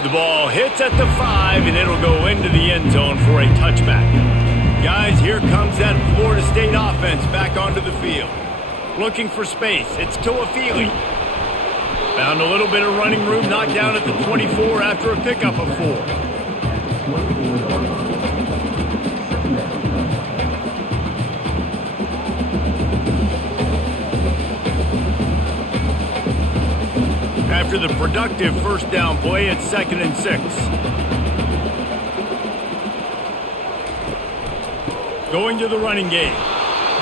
The ball hits at the 5, and it'll go into the end zone for a touchback. Guys, here comes that Florida State offense back onto the field. Looking for space. It's Toafili. Found a little bit of running room, knocked down at the 24 after a pickup of 4. After the productive 1st down play, it's 2nd and 6. Going to the running game.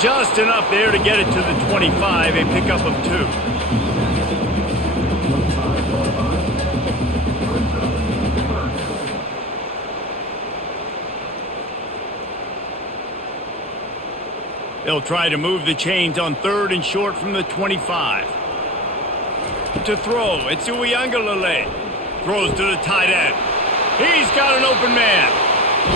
Just enough there to get it to the 25, a pickup of 2. They'll try to move the chains on 3rd and short from the 25. To throw, it's Uiagalelei. Throws to the tight end. He's got an open man.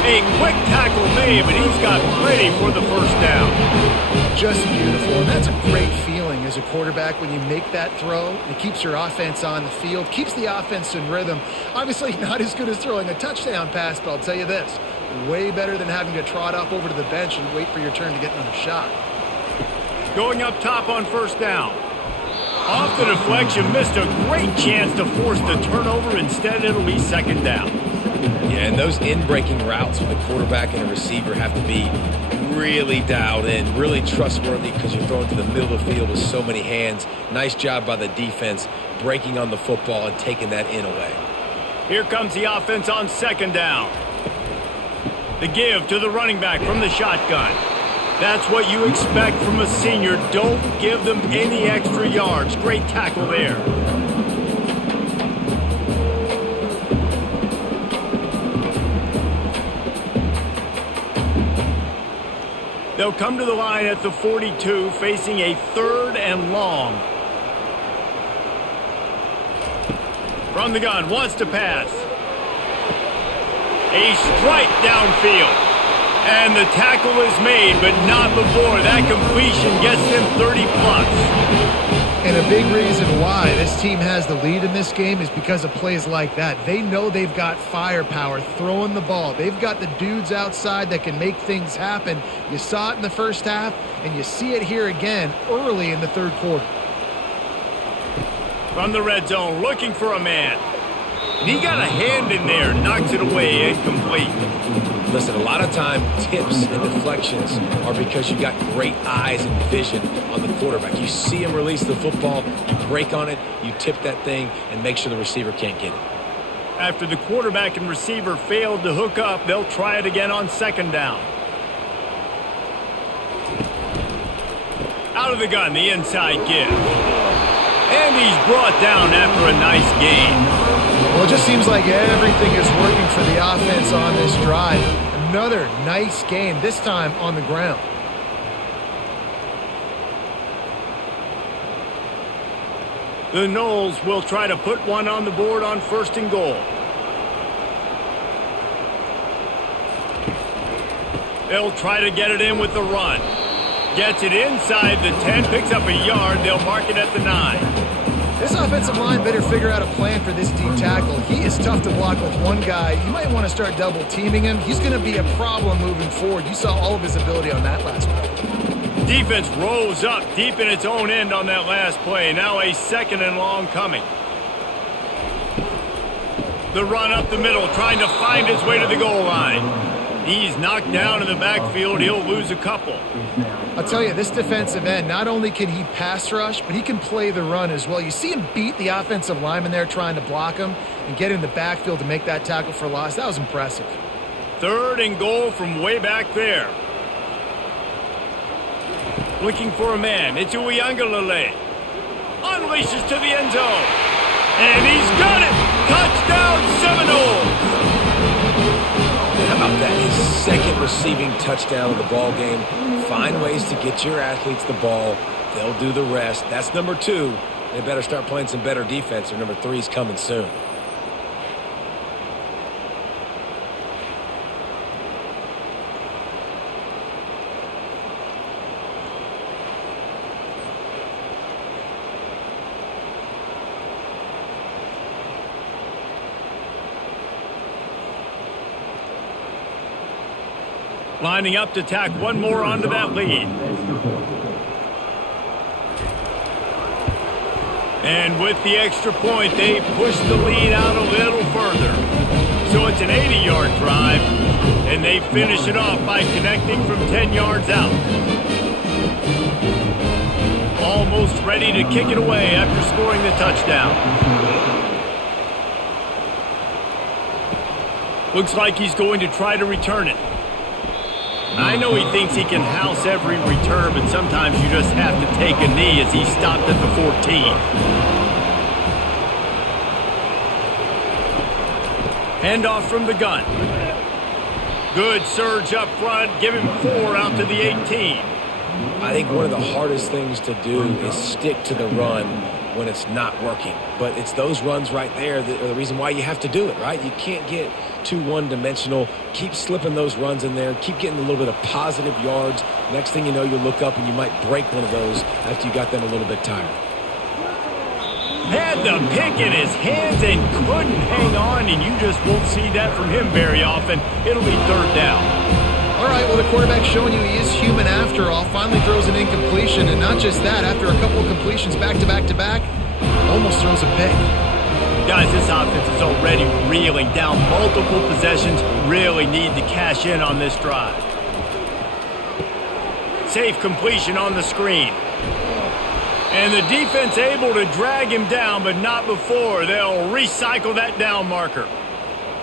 A quick tackle made, but he's got plenty for the 1st down. Just beautiful, and that's a great feeling as a quarterback when you make that throw. It keeps your offense on the field, keeps the offense in rhythm. Obviously not as good as throwing a touchdown pass, but I'll tell you this, way better than having to trot up over to the bench and wait for your turn to get another shot. Going up top on 1st down. Off the deflection, missed a great chance to force the turnover. Instead, it'll be 2nd down. Yeah, and those in-breaking routes with a quarterback and a receiver have to be really dialed in, really trustworthy because you're throwing to the middle of the field with so many hands. Nice job by the defense, breaking on the football and taking that in away. Here comes the offense on second down. The give to the running back from the shotgun. That's what you expect from a senior. Don't give them any extra yards. Great tackle there. They'll come to the line at the 42, facing a 3rd and long. From the gun, wants to pass. A strike downfield. And the tackle is made, but not before that completion gets them 30+. And a big reason why this team has the lead in this game is because of plays like that. They know they've got firepower throwing the ball. They've got the dudes outside that can make things happen. You saw it in the first half, and you see it here again early in the 3rd quarter. From the red zone, looking for a man. And he got a hand in there, knocks it away, incomplete. Listen, a lot of time, tips and deflections are because you got great eyes and vision on the quarterback. You see him release the football, you break on it, you tip that thing, and make sure the receiver can't get it. After the quarterback and receiver failed to hook up, they'll try it again on second down. Out of the gun, the inside give. And he's brought down after a nice gain. Well, it just seems like everything is working for the offense on this drive. Another nice game, this time on the ground. The Noles will try to put one on the board on 1st and goal. They'll try to get it in with the run. Gets it inside the 10, picks up a yard. They'll mark it at the 9. This offensive line better figure out a plan for this D tackle. He is tough to block with one guy. You might want to start double teaming him. He's going to be a problem moving forward. You saw all of his ability on that last play. Defense rose up deep in its own end on that last play. Now a 2nd and long coming. The run up the middle, trying to find his way to the goal line. He's knocked down in the backfield. He'll lose a couple. I'll tell you, this defensive end, not only can he pass rush, but he can play the run as well. You see him beat the offensive lineman there trying to block him and get in the backfield to make that tackle for loss. That was impressive. 3rd and goal from way back there. Looking for a man. It's Uiagalelei. Unleashes to the end zone. And he's got it. Touchdown Seminoles. How about that? His 2nd receiving touchdown of the ball game. Find ways to get your athletes the ball. They'll do the rest. That's number 2. They better start playing some better defense, or number 3 is coming soon. Lining up to tack one more onto that lead. And with the extra point, they push the lead out a little further. So it's an 80-yard drive, and they finish it off by connecting from 10 yards out. Almost ready to kick it away after scoring the touchdown. Looks like he's going to try to return it. I know he thinks he can house every return, but sometimes you just have to take a knee as he stopped at the 14. Handoff from the gun. Good surge up front. Give him 4 out to the 18. I think one of the hardest things to do is stick to the run when it's not working. But it's those runs right there that are the reason why you have to do it, right? You can't get too one-dimensional. Keep slipping those runs in there. Keep getting a little bit of positive yards. Next thing you know, you look up and you might break one of those after you got them a little bit tired. Had the pick in his hands and couldn't hang on, and you just won't see that from him very often. It'll be 3rd down. All right, well, the quarterback's showing you he is human after all. Finally throws an incompletion, and not just that, after a couple of completions back-to-back-to-back, almost throws a pick. Guys, this offense is already reeling down multiple possessions. Really need to cash in on this drive. safe completion on the screen. And the defense able to drag him down, but not before. They'll recycle that down marker.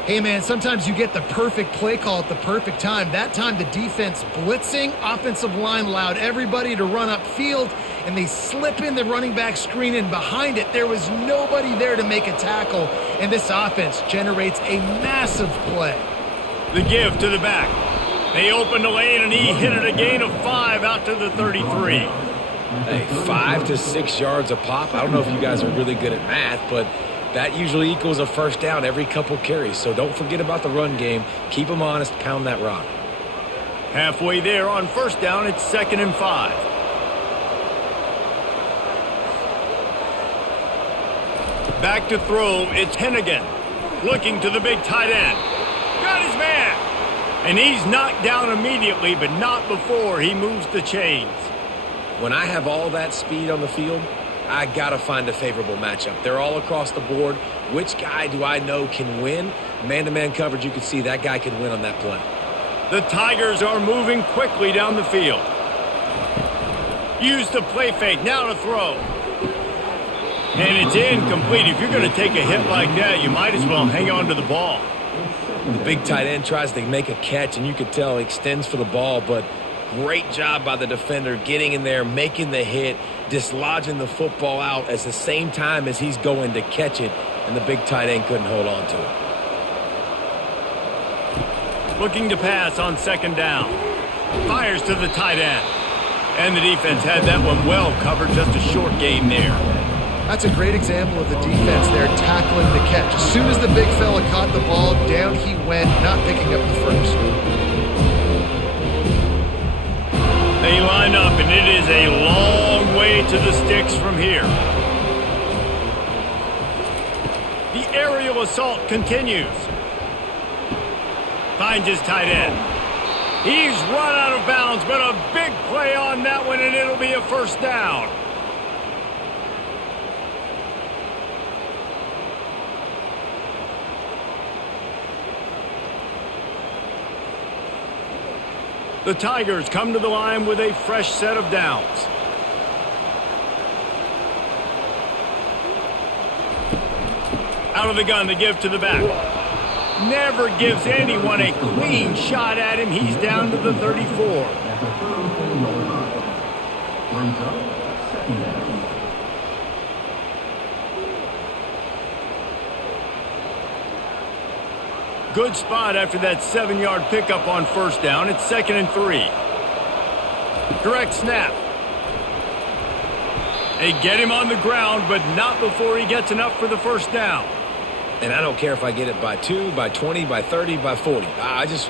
Hey, man, sometimes you get the perfect play call at the perfect time. That time the defense blitzing, offensive line allowed everybody to run upfield, and they slip in the running back screen, and behind it there was nobody there to make a tackle, and this offense generates a massive play. The give to the back. They opened the lane, and he hit it a gain of 5 out to the 33. Hey, 5 to 6 yards a pop. I don't know if you guys are really good at math, but that usually equals a first down every couple carries. So don't forget about the run game. Keep them honest. Pound that rock. Halfway there on first down, it's 2nd and 5. Back to throw, it's Hennigan. Looking to the big tight end. Got his man. And he's knocked down immediately, but not before he moves the chains. When I have all that speed on the field, I got to find a favorable matchup. They're all across the board. Which guy do I know can win? Man-to-man coverage, you can see that guy can win on that play. The Tigers are moving quickly down the field. Use the play fake, now to throw. And it's incomplete. If you're going to take a hit like that, you might as well hang on to the ball. The big tight end tries to make a catch, and you can tell he extends for the ball, but great job by the defender getting in there, making the hit, dislodging the football out at the same time as he's going to catch it, and the big tight end couldn't hold on to it. Looking to pass on 2nd down. Fires to the tight end. And the defense had that one well covered, just a short gain there. That's a great example of the defense there tackling the catch. As soon as the big fella caught the ball, down he went, not picking up the first. They line up, and it is a long way to the sticks from here. The aerial assault continues. Finds his tight end. He's run out of bounds, but a big play on that one, and it'll be a first down. The Tigers come to the line with a fresh set of downs. Out of the gun to give to the back. Never gives anyone a clean shot at him. He's down to the 34. Good spot after that 7-yard pickup on first down. It's 2nd and 3. Direct snap. They get him on the ground, but not before he gets enough for the first down. And I don't care if I get it by 2, by 20, by 30, by 40. I just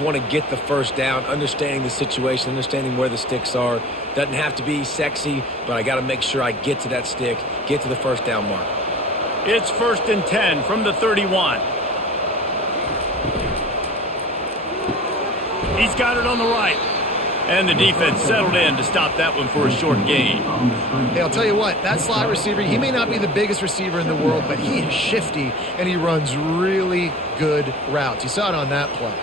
want to get the first down, understanding the situation, understanding where the sticks are. Doesn't have to be sexy, but I got to make sure I get to that stick, get to the first down mark. It's 1st and 10 from the 31. He's got it on the right. And the defense settled in to stop that one for a short gain. Hey, I'll tell you what, that slot receiver, he may not be the biggest receiver in the world, but he is shifty, and he runs really good routes. You saw it on that play.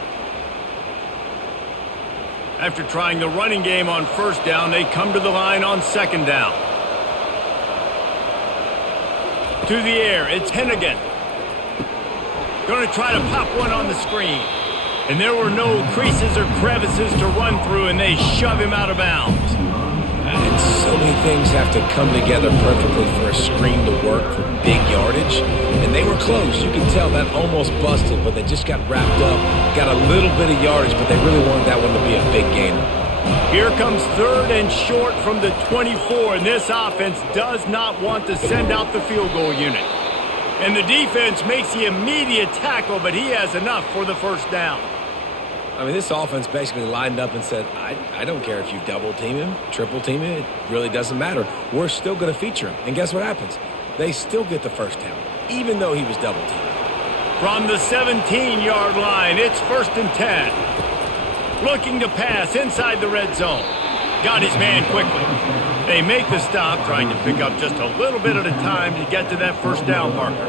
After trying the running game on first down, they come to the line on 2nd down. To the air, it's Hennigan. Going to try to pop one on the screen. And there were no creases or crevices to run through, and they shove him out of bounds. And so many things have to come together perfectly for a screen to work for big yardage. And they were close. You can tell that almost busted, but they just got wrapped up, got a little bit of yardage, but they really wanted that one to be a big gainer. Here comes 3rd and short from the 24, and this offense does not want to send out the field goal unit. And the defense makes the immediate tackle, but he has enough for the first down. I mean, this offense basically lined up and said, I don't care if you double team him, triple team him. It really doesn't matter. We're still going to feature him. And guess what happens? They still get the first down, even though he was double teamed. From the 17-yard line, it's 1st and 10. Looking to pass inside the red zone. Got his man quickly. They make the stop, trying to pick up just a little bit at a time to get to that first down marker.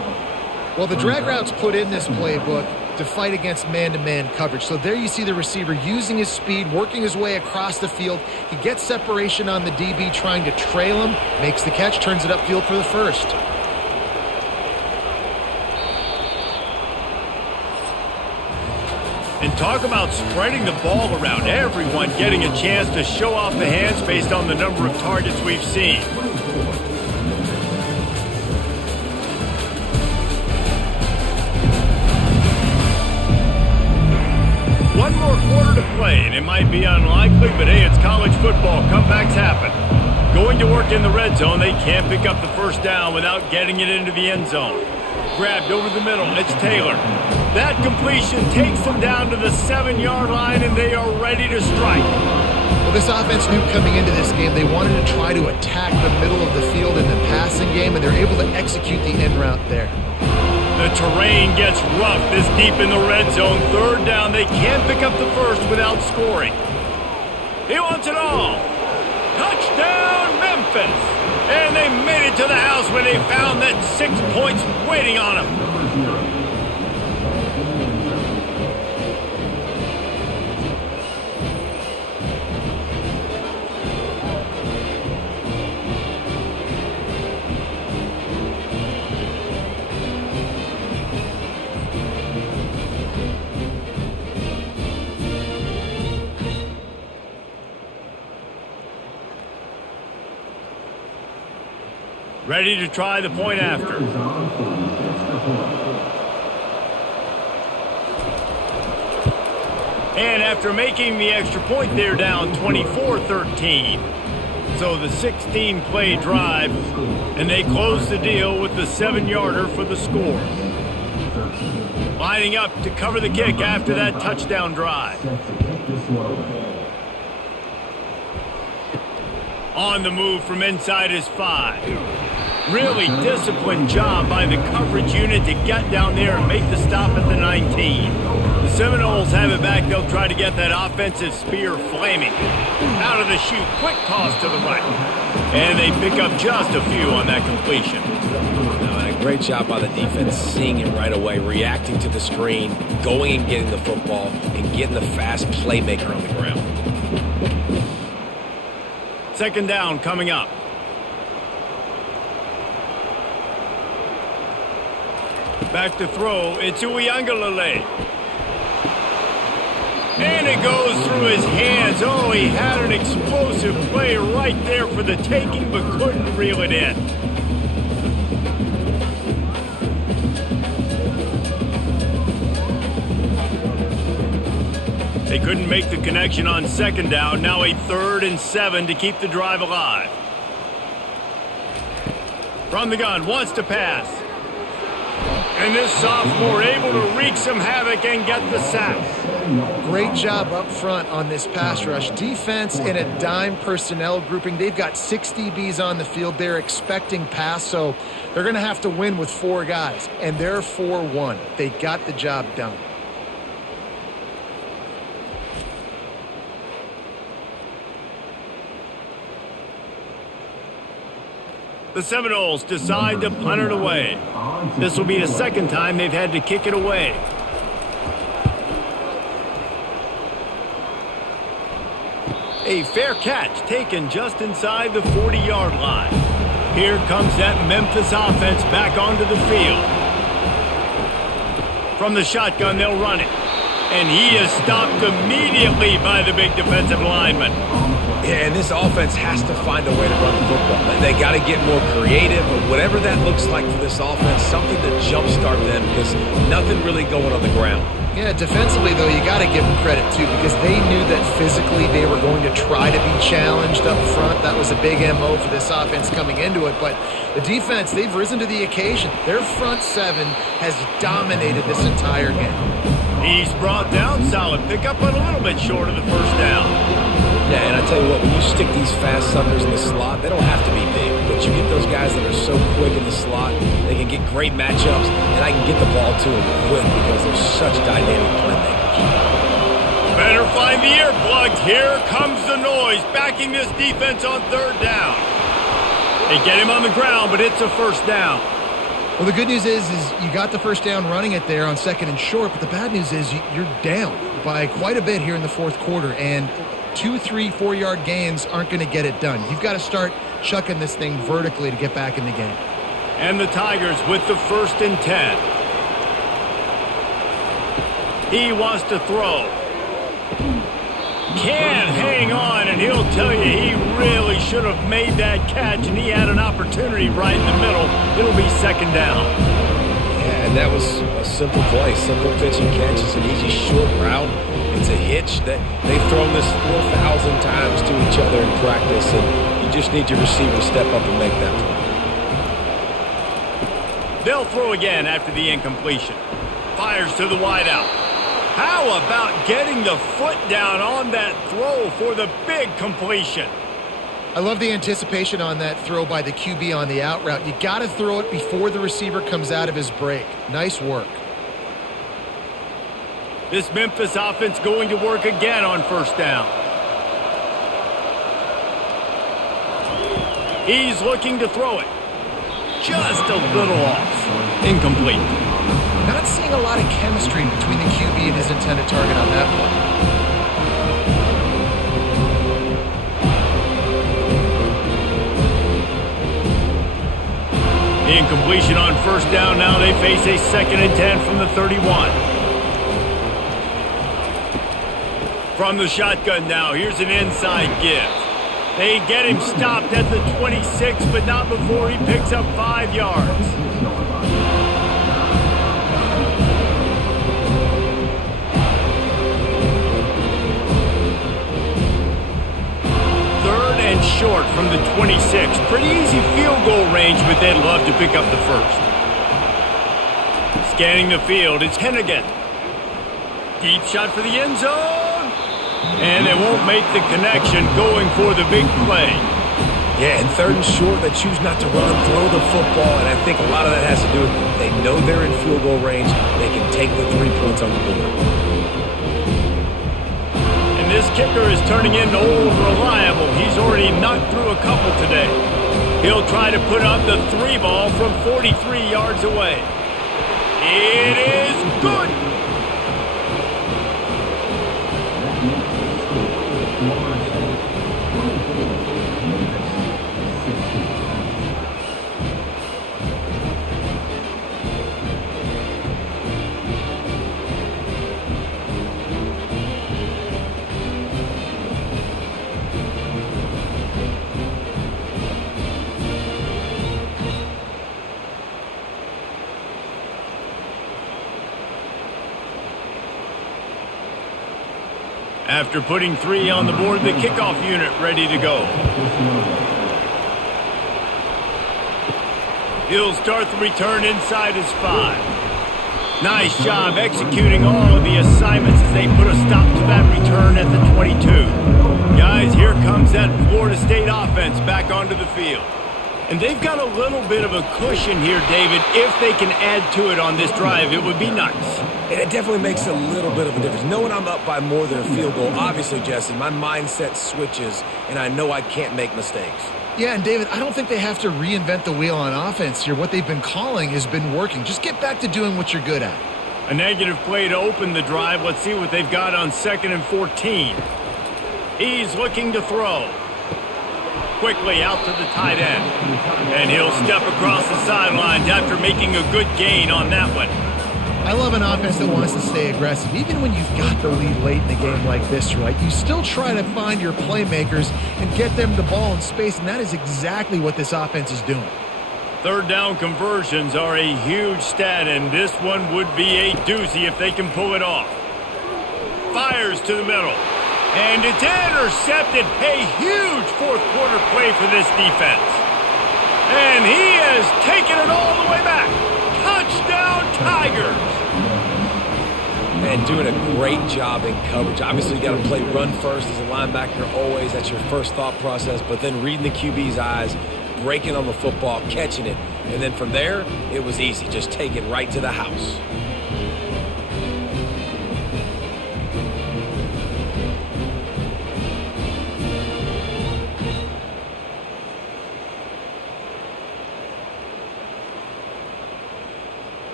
Well, the drag routes put in this playbook to fight against man-to-man coverage. So there you see the receiver using his speed, working his way across the field. He gets separation on the DB trying to trail him, makes the catch, turns it upfield for the first. And talk about spreading the ball around. Everyone getting a chance to show off the hands based on the number of targets we've seen. One more quarter to play, and it might be unlikely, but hey, it's college football. Comebacks happen. Going to work in the red zone, they can't pick up the first down without getting it into the end zone. Grabbed over the middle, it's Taylor. That completion takes them down to the 7-yard line, and they are ready to strike. Well, this offense knew coming into this game they wanted to try to attack the middle of the field in the passing game, and they're able to execute the end route there. The terrain gets rough this deep in the red zone. Third down, they can't pick up the first without scoring. He wants it all. Touchdown, Memphis! And they made it to the house when they found that 6 points waiting on them. Ready to try the point after. And after making the extra point, they're down 24-13. So the 16-play drive, and they close the deal with the 7-yarder for the score. Lining up to cover the kick after that touchdown drive. On the move from inside his 5. Really disciplined job by the coverage unit to get down there and make the stop at the 19. The Seminoles have it back. They'll try to get that offensive spear flaming. Out of the chute, quick toss to the right. And they pick up just a few on that completion. And a great job by the defense, seeing it right away, reacting to the screen, going and getting the football, and getting the fast playmaker on the ground. Second down coming up. Back to throw, it's Uiagalelei. And it goes through his hands. Oh, he had an explosive play right there for the taking, but couldn't reel it in. They couldn't make the connection on second down. Now a 3rd and 7 to keep the drive alive. From the gun, wants to pass. And this sophomore able to wreak some havoc and get the sack. Great job up front on this pass rush. Defense in a dime personnel grouping. They've got 6 DBs on the field. They're expecting pass, so they're going to have to win with 4 guys. And they're 4-1. They got the job done. The Seminoles decide to punt it away. This will be the 2nd time they've had to kick it away. A fair catch taken just inside the 40-yard line. Here comes that Memphis offense back onto the field. From the shotgun, they'll run it. And he is stopped immediately by the big defensive lineman. Yeah, and this offense has to find a way to run the football. They got to get more creative, or whatever that looks like for this offense, something to jumpstart them, because nothing really going on the ground. Yeah, defensively, though, you got to give them credit, too, because they knew that physically they were going to try to be challenged up front. That was a big MO for this offense coming into it. But the defense, they've risen to the occasion. Their front 7 has dominated this entire game. He's brought down solid pickup, but a little bit short of the first down. Yeah, and I tell you what, when you stick these fast suckers in the slot, they don't have to be big, but you get those guys that are so quick in the slot, they can get great matchups, and I can get the ball to them quick because they're such dynamic playmakers. Better find the earplugs. Here comes the noise, backing this defense on 3rd down. They get him on the ground, but it's a first down. Well, the good news is you got the first down running it there on 2nd and short, but the bad news is you're down by quite a bit here in the fourth quarter, and 2, 3, 4-yard gains aren't going to get it done. You've got to start chucking this thing vertically to get back in the game. And the Tigers with the 1st and 10. He wants to throw. Can't hang on, and he'll tell you he really should have made that catch, and he had an opportunity right in the middle. It'll be 2nd down. Yeah, and that was a simple play, simple pitch and catch. It's an easy short route. It's a hitch that they've thrown this 4,000 times to each other in practice, and you just need your receiver to step up and make that play. They'll throw again after the incompletion. Fires to the wideout. How about getting the foot down on that throw for the big completion? I love the anticipation on that throw by the QB on the out route. You got to throw it before the receiver comes out of his break. Nice work. This Memphis offense going to work again on 1st down. He's looking to throw it. Just a little off. Incomplete. Not seeing a lot of chemistry between the QB and his intended target on that play. Incompletion on 1st down. Now they face a 2nd and 10 from the 31. From the shotgun now, here's an inside give. They get him stopped at the 26, but not before he picks up 5 yards. Short from the 26. Pretty easy field goal range, but they'd love to pick up the 1st. Scanning the field, it's Hennigan. Deep shot for the end zone. And they won't make the connection going for the big play. Yeah, and 3rd and short, they choose not to run, throw the football, and I think a lot of that has to do with they know they're in field goal range. They can take the 3 points on the board. This kicker is turning into old reliable. He's already knocked through a couple today. He'll try to put up the 3 ball from 43 yards away. It is good. After putting 3 on the board, the kickoff unit ready to go. He'll start the return inside his 5. Nice job executing all of the assignments as they put a stop to that return at the 22. Guys, here comes that Florida State offense back onto the field. And they've got a little bit of a cushion here, David. If they can add to it on this drive, it would be nice. It definitely makes a little bit of a difference. Knowing I'm up by more than a field goal, obviously, Jesse, my mindset switches, and I know I can't make mistakes. Yeah, and David, I don't think they have to reinvent the wheel on offense here. What they've been calling has been working. Just get back to doing what you're good at. A negative play to open the drive. Let's see what they've got on 2nd and 14. He's looking to throw. Quickly out to the tight end. And he'll step across the sidelines after making a good gain on that one. I love an offense that wants to stay aggressive. Even when you've got the lead late in the game like this, right, you still try to find your playmakers and get them the ball in space, and that is exactly what this offense is doing. 3rd down conversions are a huge stat, and this one would be a doozy if they can pull it off. Fires to the middle. And it's intercepted. A huge 4th quarter play for this defense. And he has taken it all the way back. Touchdown, Tigers. And doing a great job in coverage. Obviously, you got to play run first as a linebacker always. That's your first thought process. But then reading the QB's eyes, breaking on the football, catching it. And then from there, it was easy. Just take it right to the house.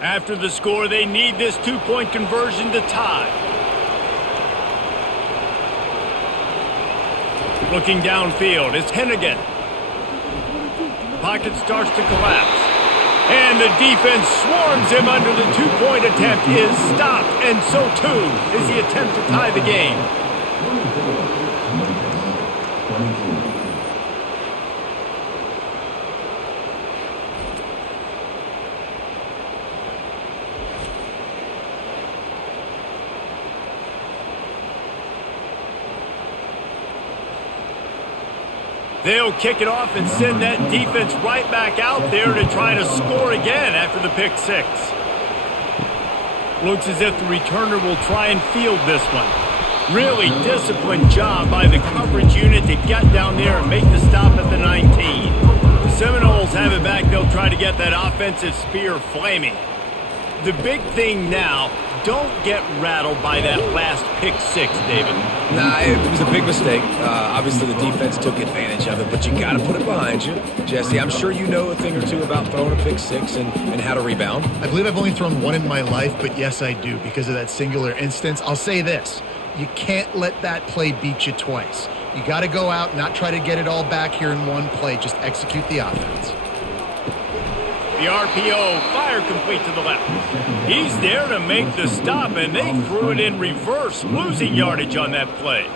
After the score, they need this two-point conversion to tie. Looking downfield, it's Hennigan. Pocket starts to collapse. And the defense swarms him under the two-point attempt is stopped. And so, too, is the attempt to tie the game. They'll kick it off and send that defense right back out there to try to score again after the pick six. Looks as if the returner will try and field this one. Really disciplined job by the coverage unit to get down there and make the stop at the 19. The Seminoles have it back. They'll try to get that offensive spear flaming. The big thing now, don't get rattled by that last pick six, David. Nah, it was a big mistake. Obviously, the defense took advantage of it, but you got to put it behind you. Jesse, I'm sure you know a thing or two about throwing a pick six and how to rebound. I believe I've only thrown one in my life, but yes, I do because of that singular instance. I'll say this. You can't let that play beat you twice. You got to go out, not try to get it all back here in one play. Just execute the offense. The RPO, fire complete to the left. He's there to make the stop, and they threw it in reverse, losing yardage on that play.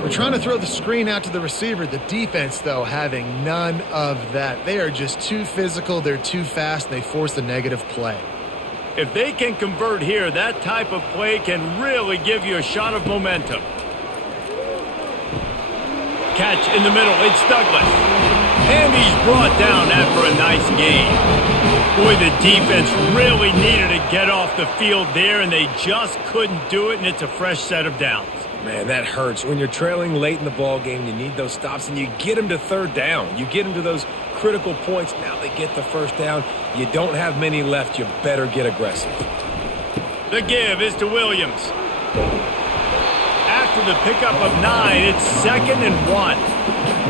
We're trying to throw the screen out to the receiver. The defense, though, having none of that. They are just too physical. They're too fast. They force a negative play. If they can convert here, that type of play can really give you a shot of momentum. Catch in the middle. It's Douglas. And he's brought down after a nice game. Boy, the defense really needed to get off the field there, and they just couldn't do it, and it's a fresh set of downs. Man, that hurts. When you're trailing late in the ball game, you need those stops, and you get them to third down. You get them to those critical points. Now they get the first down. You don't have many left. You better get aggressive. The give is to Williams. After the pickup of 9, it's 2nd and 1.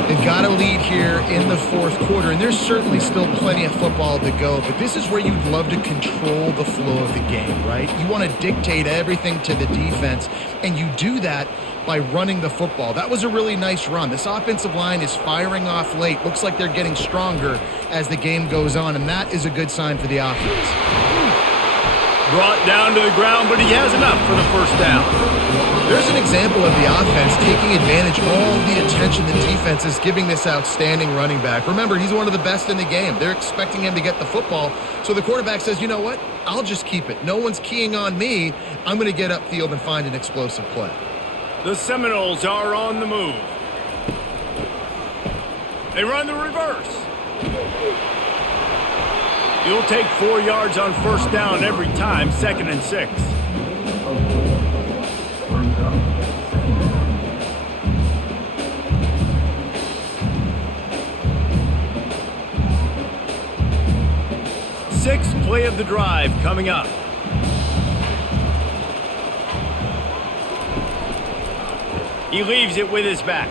They've got a lead here in the fourth quarter, and there's certainly still plenty of football to go, but this is where you'd love to control the flow of the game, right? You want to dictate everything to the defense, and you do that by running the football. That was a really nice run. This offensive line is firing off late. Looks like they're getting stronger as the game goes on, and that is a good sign for the offense. Brought down to the ground, but he has enough for the first down. There's an example of the offense taking advantage of all the attention the defense is giving this outstanding running back. Remember, he's one of the best in the game. They're expecting him to get the football, so the quarterback says, you know what? I'll just keep it. No one's keying on me. I'm going to get upfield and find an explosive play. The Seminoles are on the move. They run the reverse. You'll take 4 yards on first down every time, 2nd and 6. Sixth play of the drive coming up. He leaves it with his back.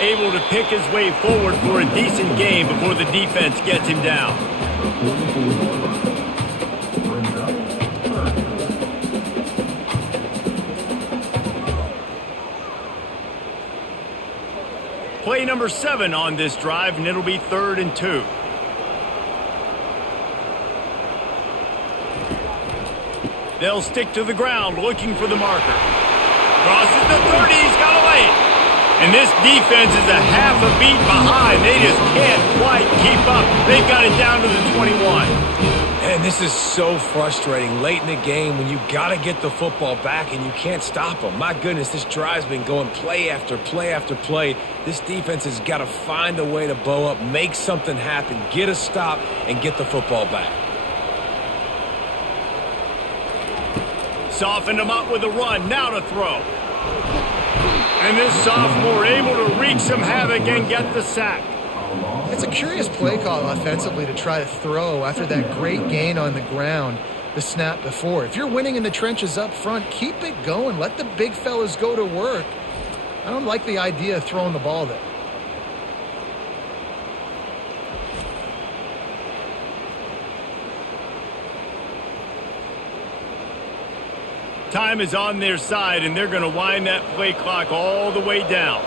Able to pick his way forward for a decent game before the defense gets him down. Play number 7 on this drive, and it'll be 3rd and 2. They'll stick to the ground looking for the marker. Crosses the 30, he's got to lay it. And this defense is a half a beat behind. They just can't quite keep up. They've got it down to the 21. And this is so frustrating late in the game when you got to get the football back and you can't stop them. My goodness, this drive's been going play after play after play. This defense has got to find a way to bow up, make something happen, get a stop, and get the football back. Softened him up with a run, now to throw. And this sophomore able to wreak some havoc and get the sack. It's a curious play call offensively to try to throw after that great gain on the ground the snap before. If you're winning in the trenches up front, keep it going. Let the big fellas go to work. I don't like the idea of throwing the ball there. Time is on their side, and they're going to wind that play clock all the way down.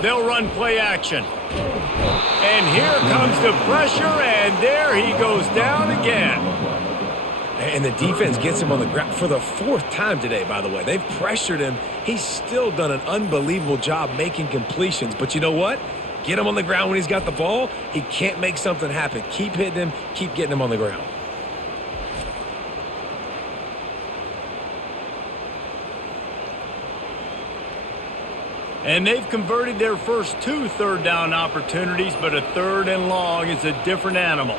They'll run play action. And here comes the pressure, and there he goes down again. And the defense gets him on the ground for the 4th time today, by the way. They've pressured him. He's still done an unbelievable job making completions. But you know what? Get him on the ground when he's got the ball. He can't make something happen. Keep hitting him. Keep getting him on the ground. And they've converted their first 2 third-down opportunities, but a 3rd and long is a different animal.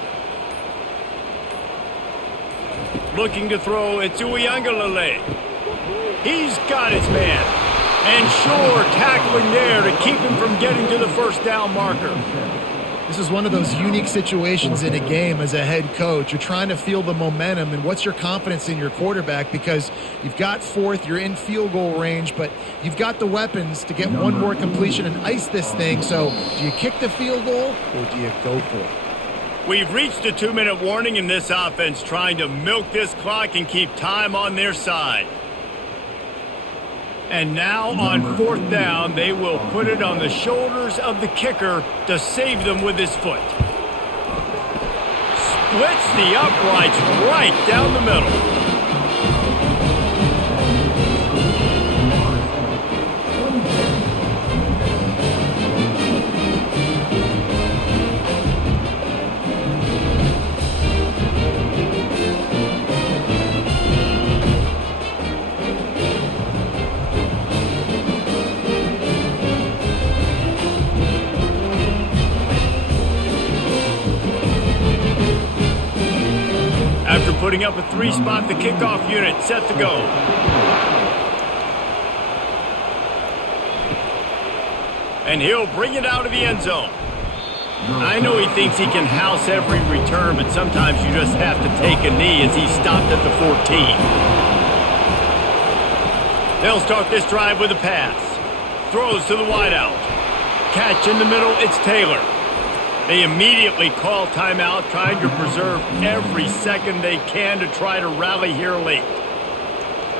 Looking to throw, it's Uiagalelei. He's got his man. And sure, tackling there to keep him from getting to the first down marker. This is one of those unique situations in a game as a head coach. You're trying to feel the momentum, and what's your confidence in your quarterback, because you've got 4th, you're in field goal range, but you've got the weapons to get one more completion and ice this thing. So do you kick the field goal or do you go for it? We've reached a 2-minute warning in this offense, trying to milk this clock and keep time on their side. And now on 4th down, they will put it on the shoulders of the kicker to save them with his foot. Splits the uprights right down the middle. Putting up a 3-spot, the kickoff unit set to go. And he'll bring it out of the end zone. I know he thinks he can house every return, but sometimes you just have to take a knee as he stopped at the 14. They'll start this drive with a pass. Throws to the wideout. Catch in the middle, it's Taylor. They immediately call timeout, trying to preserve every second they can to try to rally here late.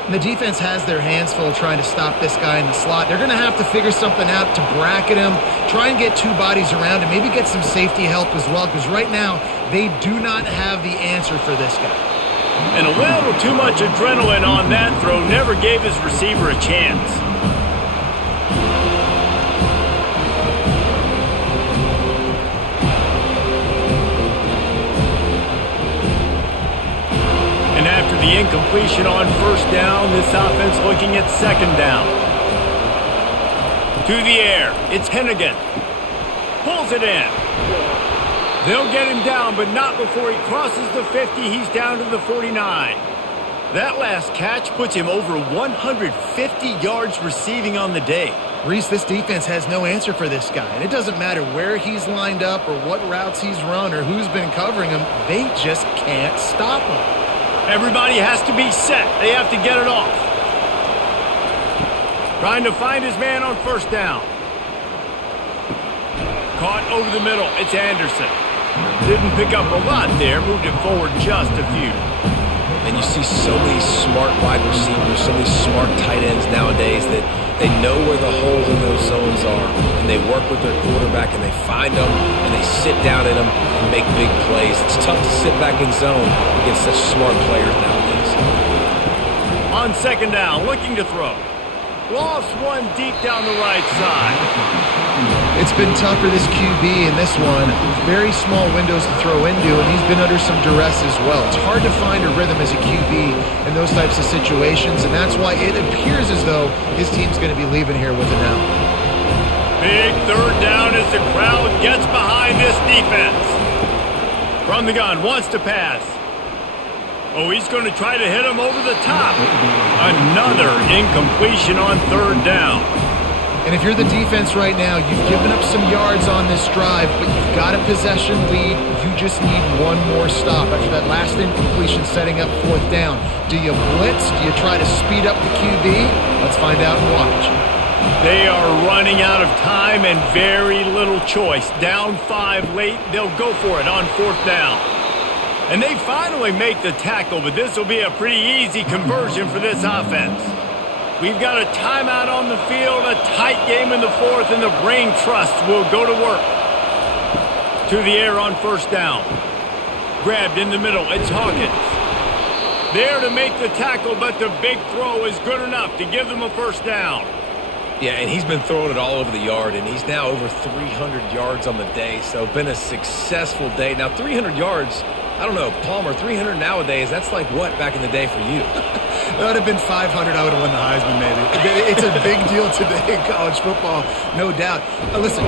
And the defense has their hands full trying to stop this guy in the slot. They're going to have to figure something out to bracket him, try and get 2 bodies around him, maybe get some safety help as well, because right now they do not have the answer for this guy. And a little too much adrenaline on that throw never gave his receiver a chance. The incompletion on 1st down, this offense looking at 2nd down. To the air, it's Hennigan. Pulls it in. They'll get him down, but not before he crosses the 50. He's down to the 49. That last catch puts him over 150 yards receiving on the day. Reese, this defense has no answer for this guy. And it doesn't matter where he's lined up or what routes he's run or who's been covering him. They just can't stop him. Everybody has to be set. They have to get it off. Trying to find his man on 1st down. Caught over the middle. It's Anderson. Didn't pick up a lot there. Moved it forward just a few. And you see so many smart wide receivers, so many smart tight ends nowadays that they know where the holes in those zones are. And they work with their quarterback and they find them and they sit down in them and make big plays. It's tough to sit back in zone against such smart players nowadays. On 2nd down, looking to throw. Lost one deep down the right side. It's been tough for this QB in this one. Very small windows to throw into, and he's been under some duress as well. It's hard to find a rhythm as a QB in those types of situations, and that's why it appears as though his team's going to be leaving here with an out. Big 3rd down as the crowd gets behind this defense. From the gun, wants to pass. Oh, he's going to try to hit him over the top. Another incompletion on 3rd down. And if you're the defense right now, you've given up some yards on this drive, but you've got a possession lead. You just need one more stop after that last incompletion setting up 4th down. Do you blitz? Do you try to speed up the QB? Let's find out and watch. They are running out of time and very little choice. Down 5 late, they'll go for it on 4th down. And they finally make the tackle, but this will be a pretty easy conversion for this offense. We've got a timeout on the field, a tight game in the fourth, and the brain trust will go to work. To the air on first down. Grabbed in the middle. It's Hawkins. There to make the tackle, but the big throw is good enough to give them a first down. Yeah, and he's been throwing it all over the yard, and he's now over 300 yards on the day, so been a successful day. Now, 300 yards, I don't know, Palmer, 300 nowadays, that's like what back in the day for you? That would have been 500. I would have won the Heisman, maybe. It's a big deal today in college football, no doubt. Listen.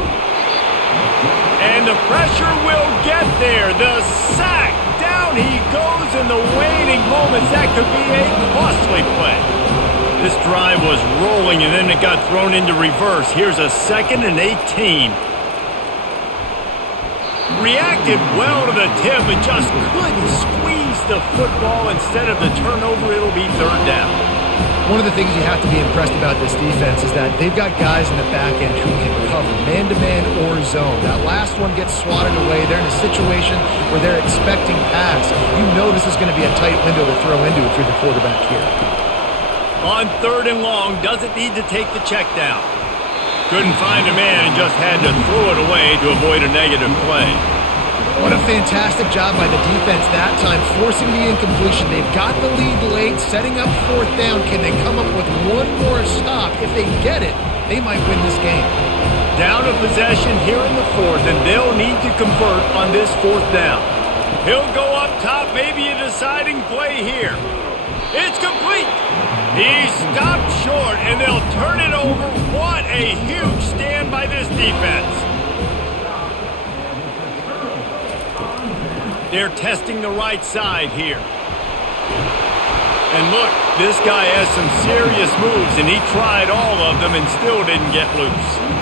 And the pressure will get there. The sack. Down he goes in the waning moments. That could be a costly play. This drive was rolling, and then it got thrown into reverse. Here's a 2nd and 18. Reacted well to the tip, but just couldn't squeeze the football. Instead of the turnover, it'll be 3rd down. One of the things you have to be impressed about this defense is that they've got guys in the back end who can cover man-to-man or zone. That last one gets swatted away. They're in a situation where they're expecting pass. You know this is going to be a tight window to throw into if you're the quarterback here. On 3rd and long, doesn't need to take the check down. Couldn't find a man and just had to throw it away to avoid a negative play. What a fantastic job by the defense that time, forcing the incompletion. They've got the lead late, setting up 4th down. Can they come up with one more stop? If they get it, they might win this game. Down a possession here in the 4th, and they'll need to convert on this 4th down. He'll go up top, maybe a deciding play here. It's complete. He stopped short, and they'll turn it over. What a huge stand by this defense. They're testing the right side here. And look, this guy has some serious moves, and he tried all of them and still didn't get loose.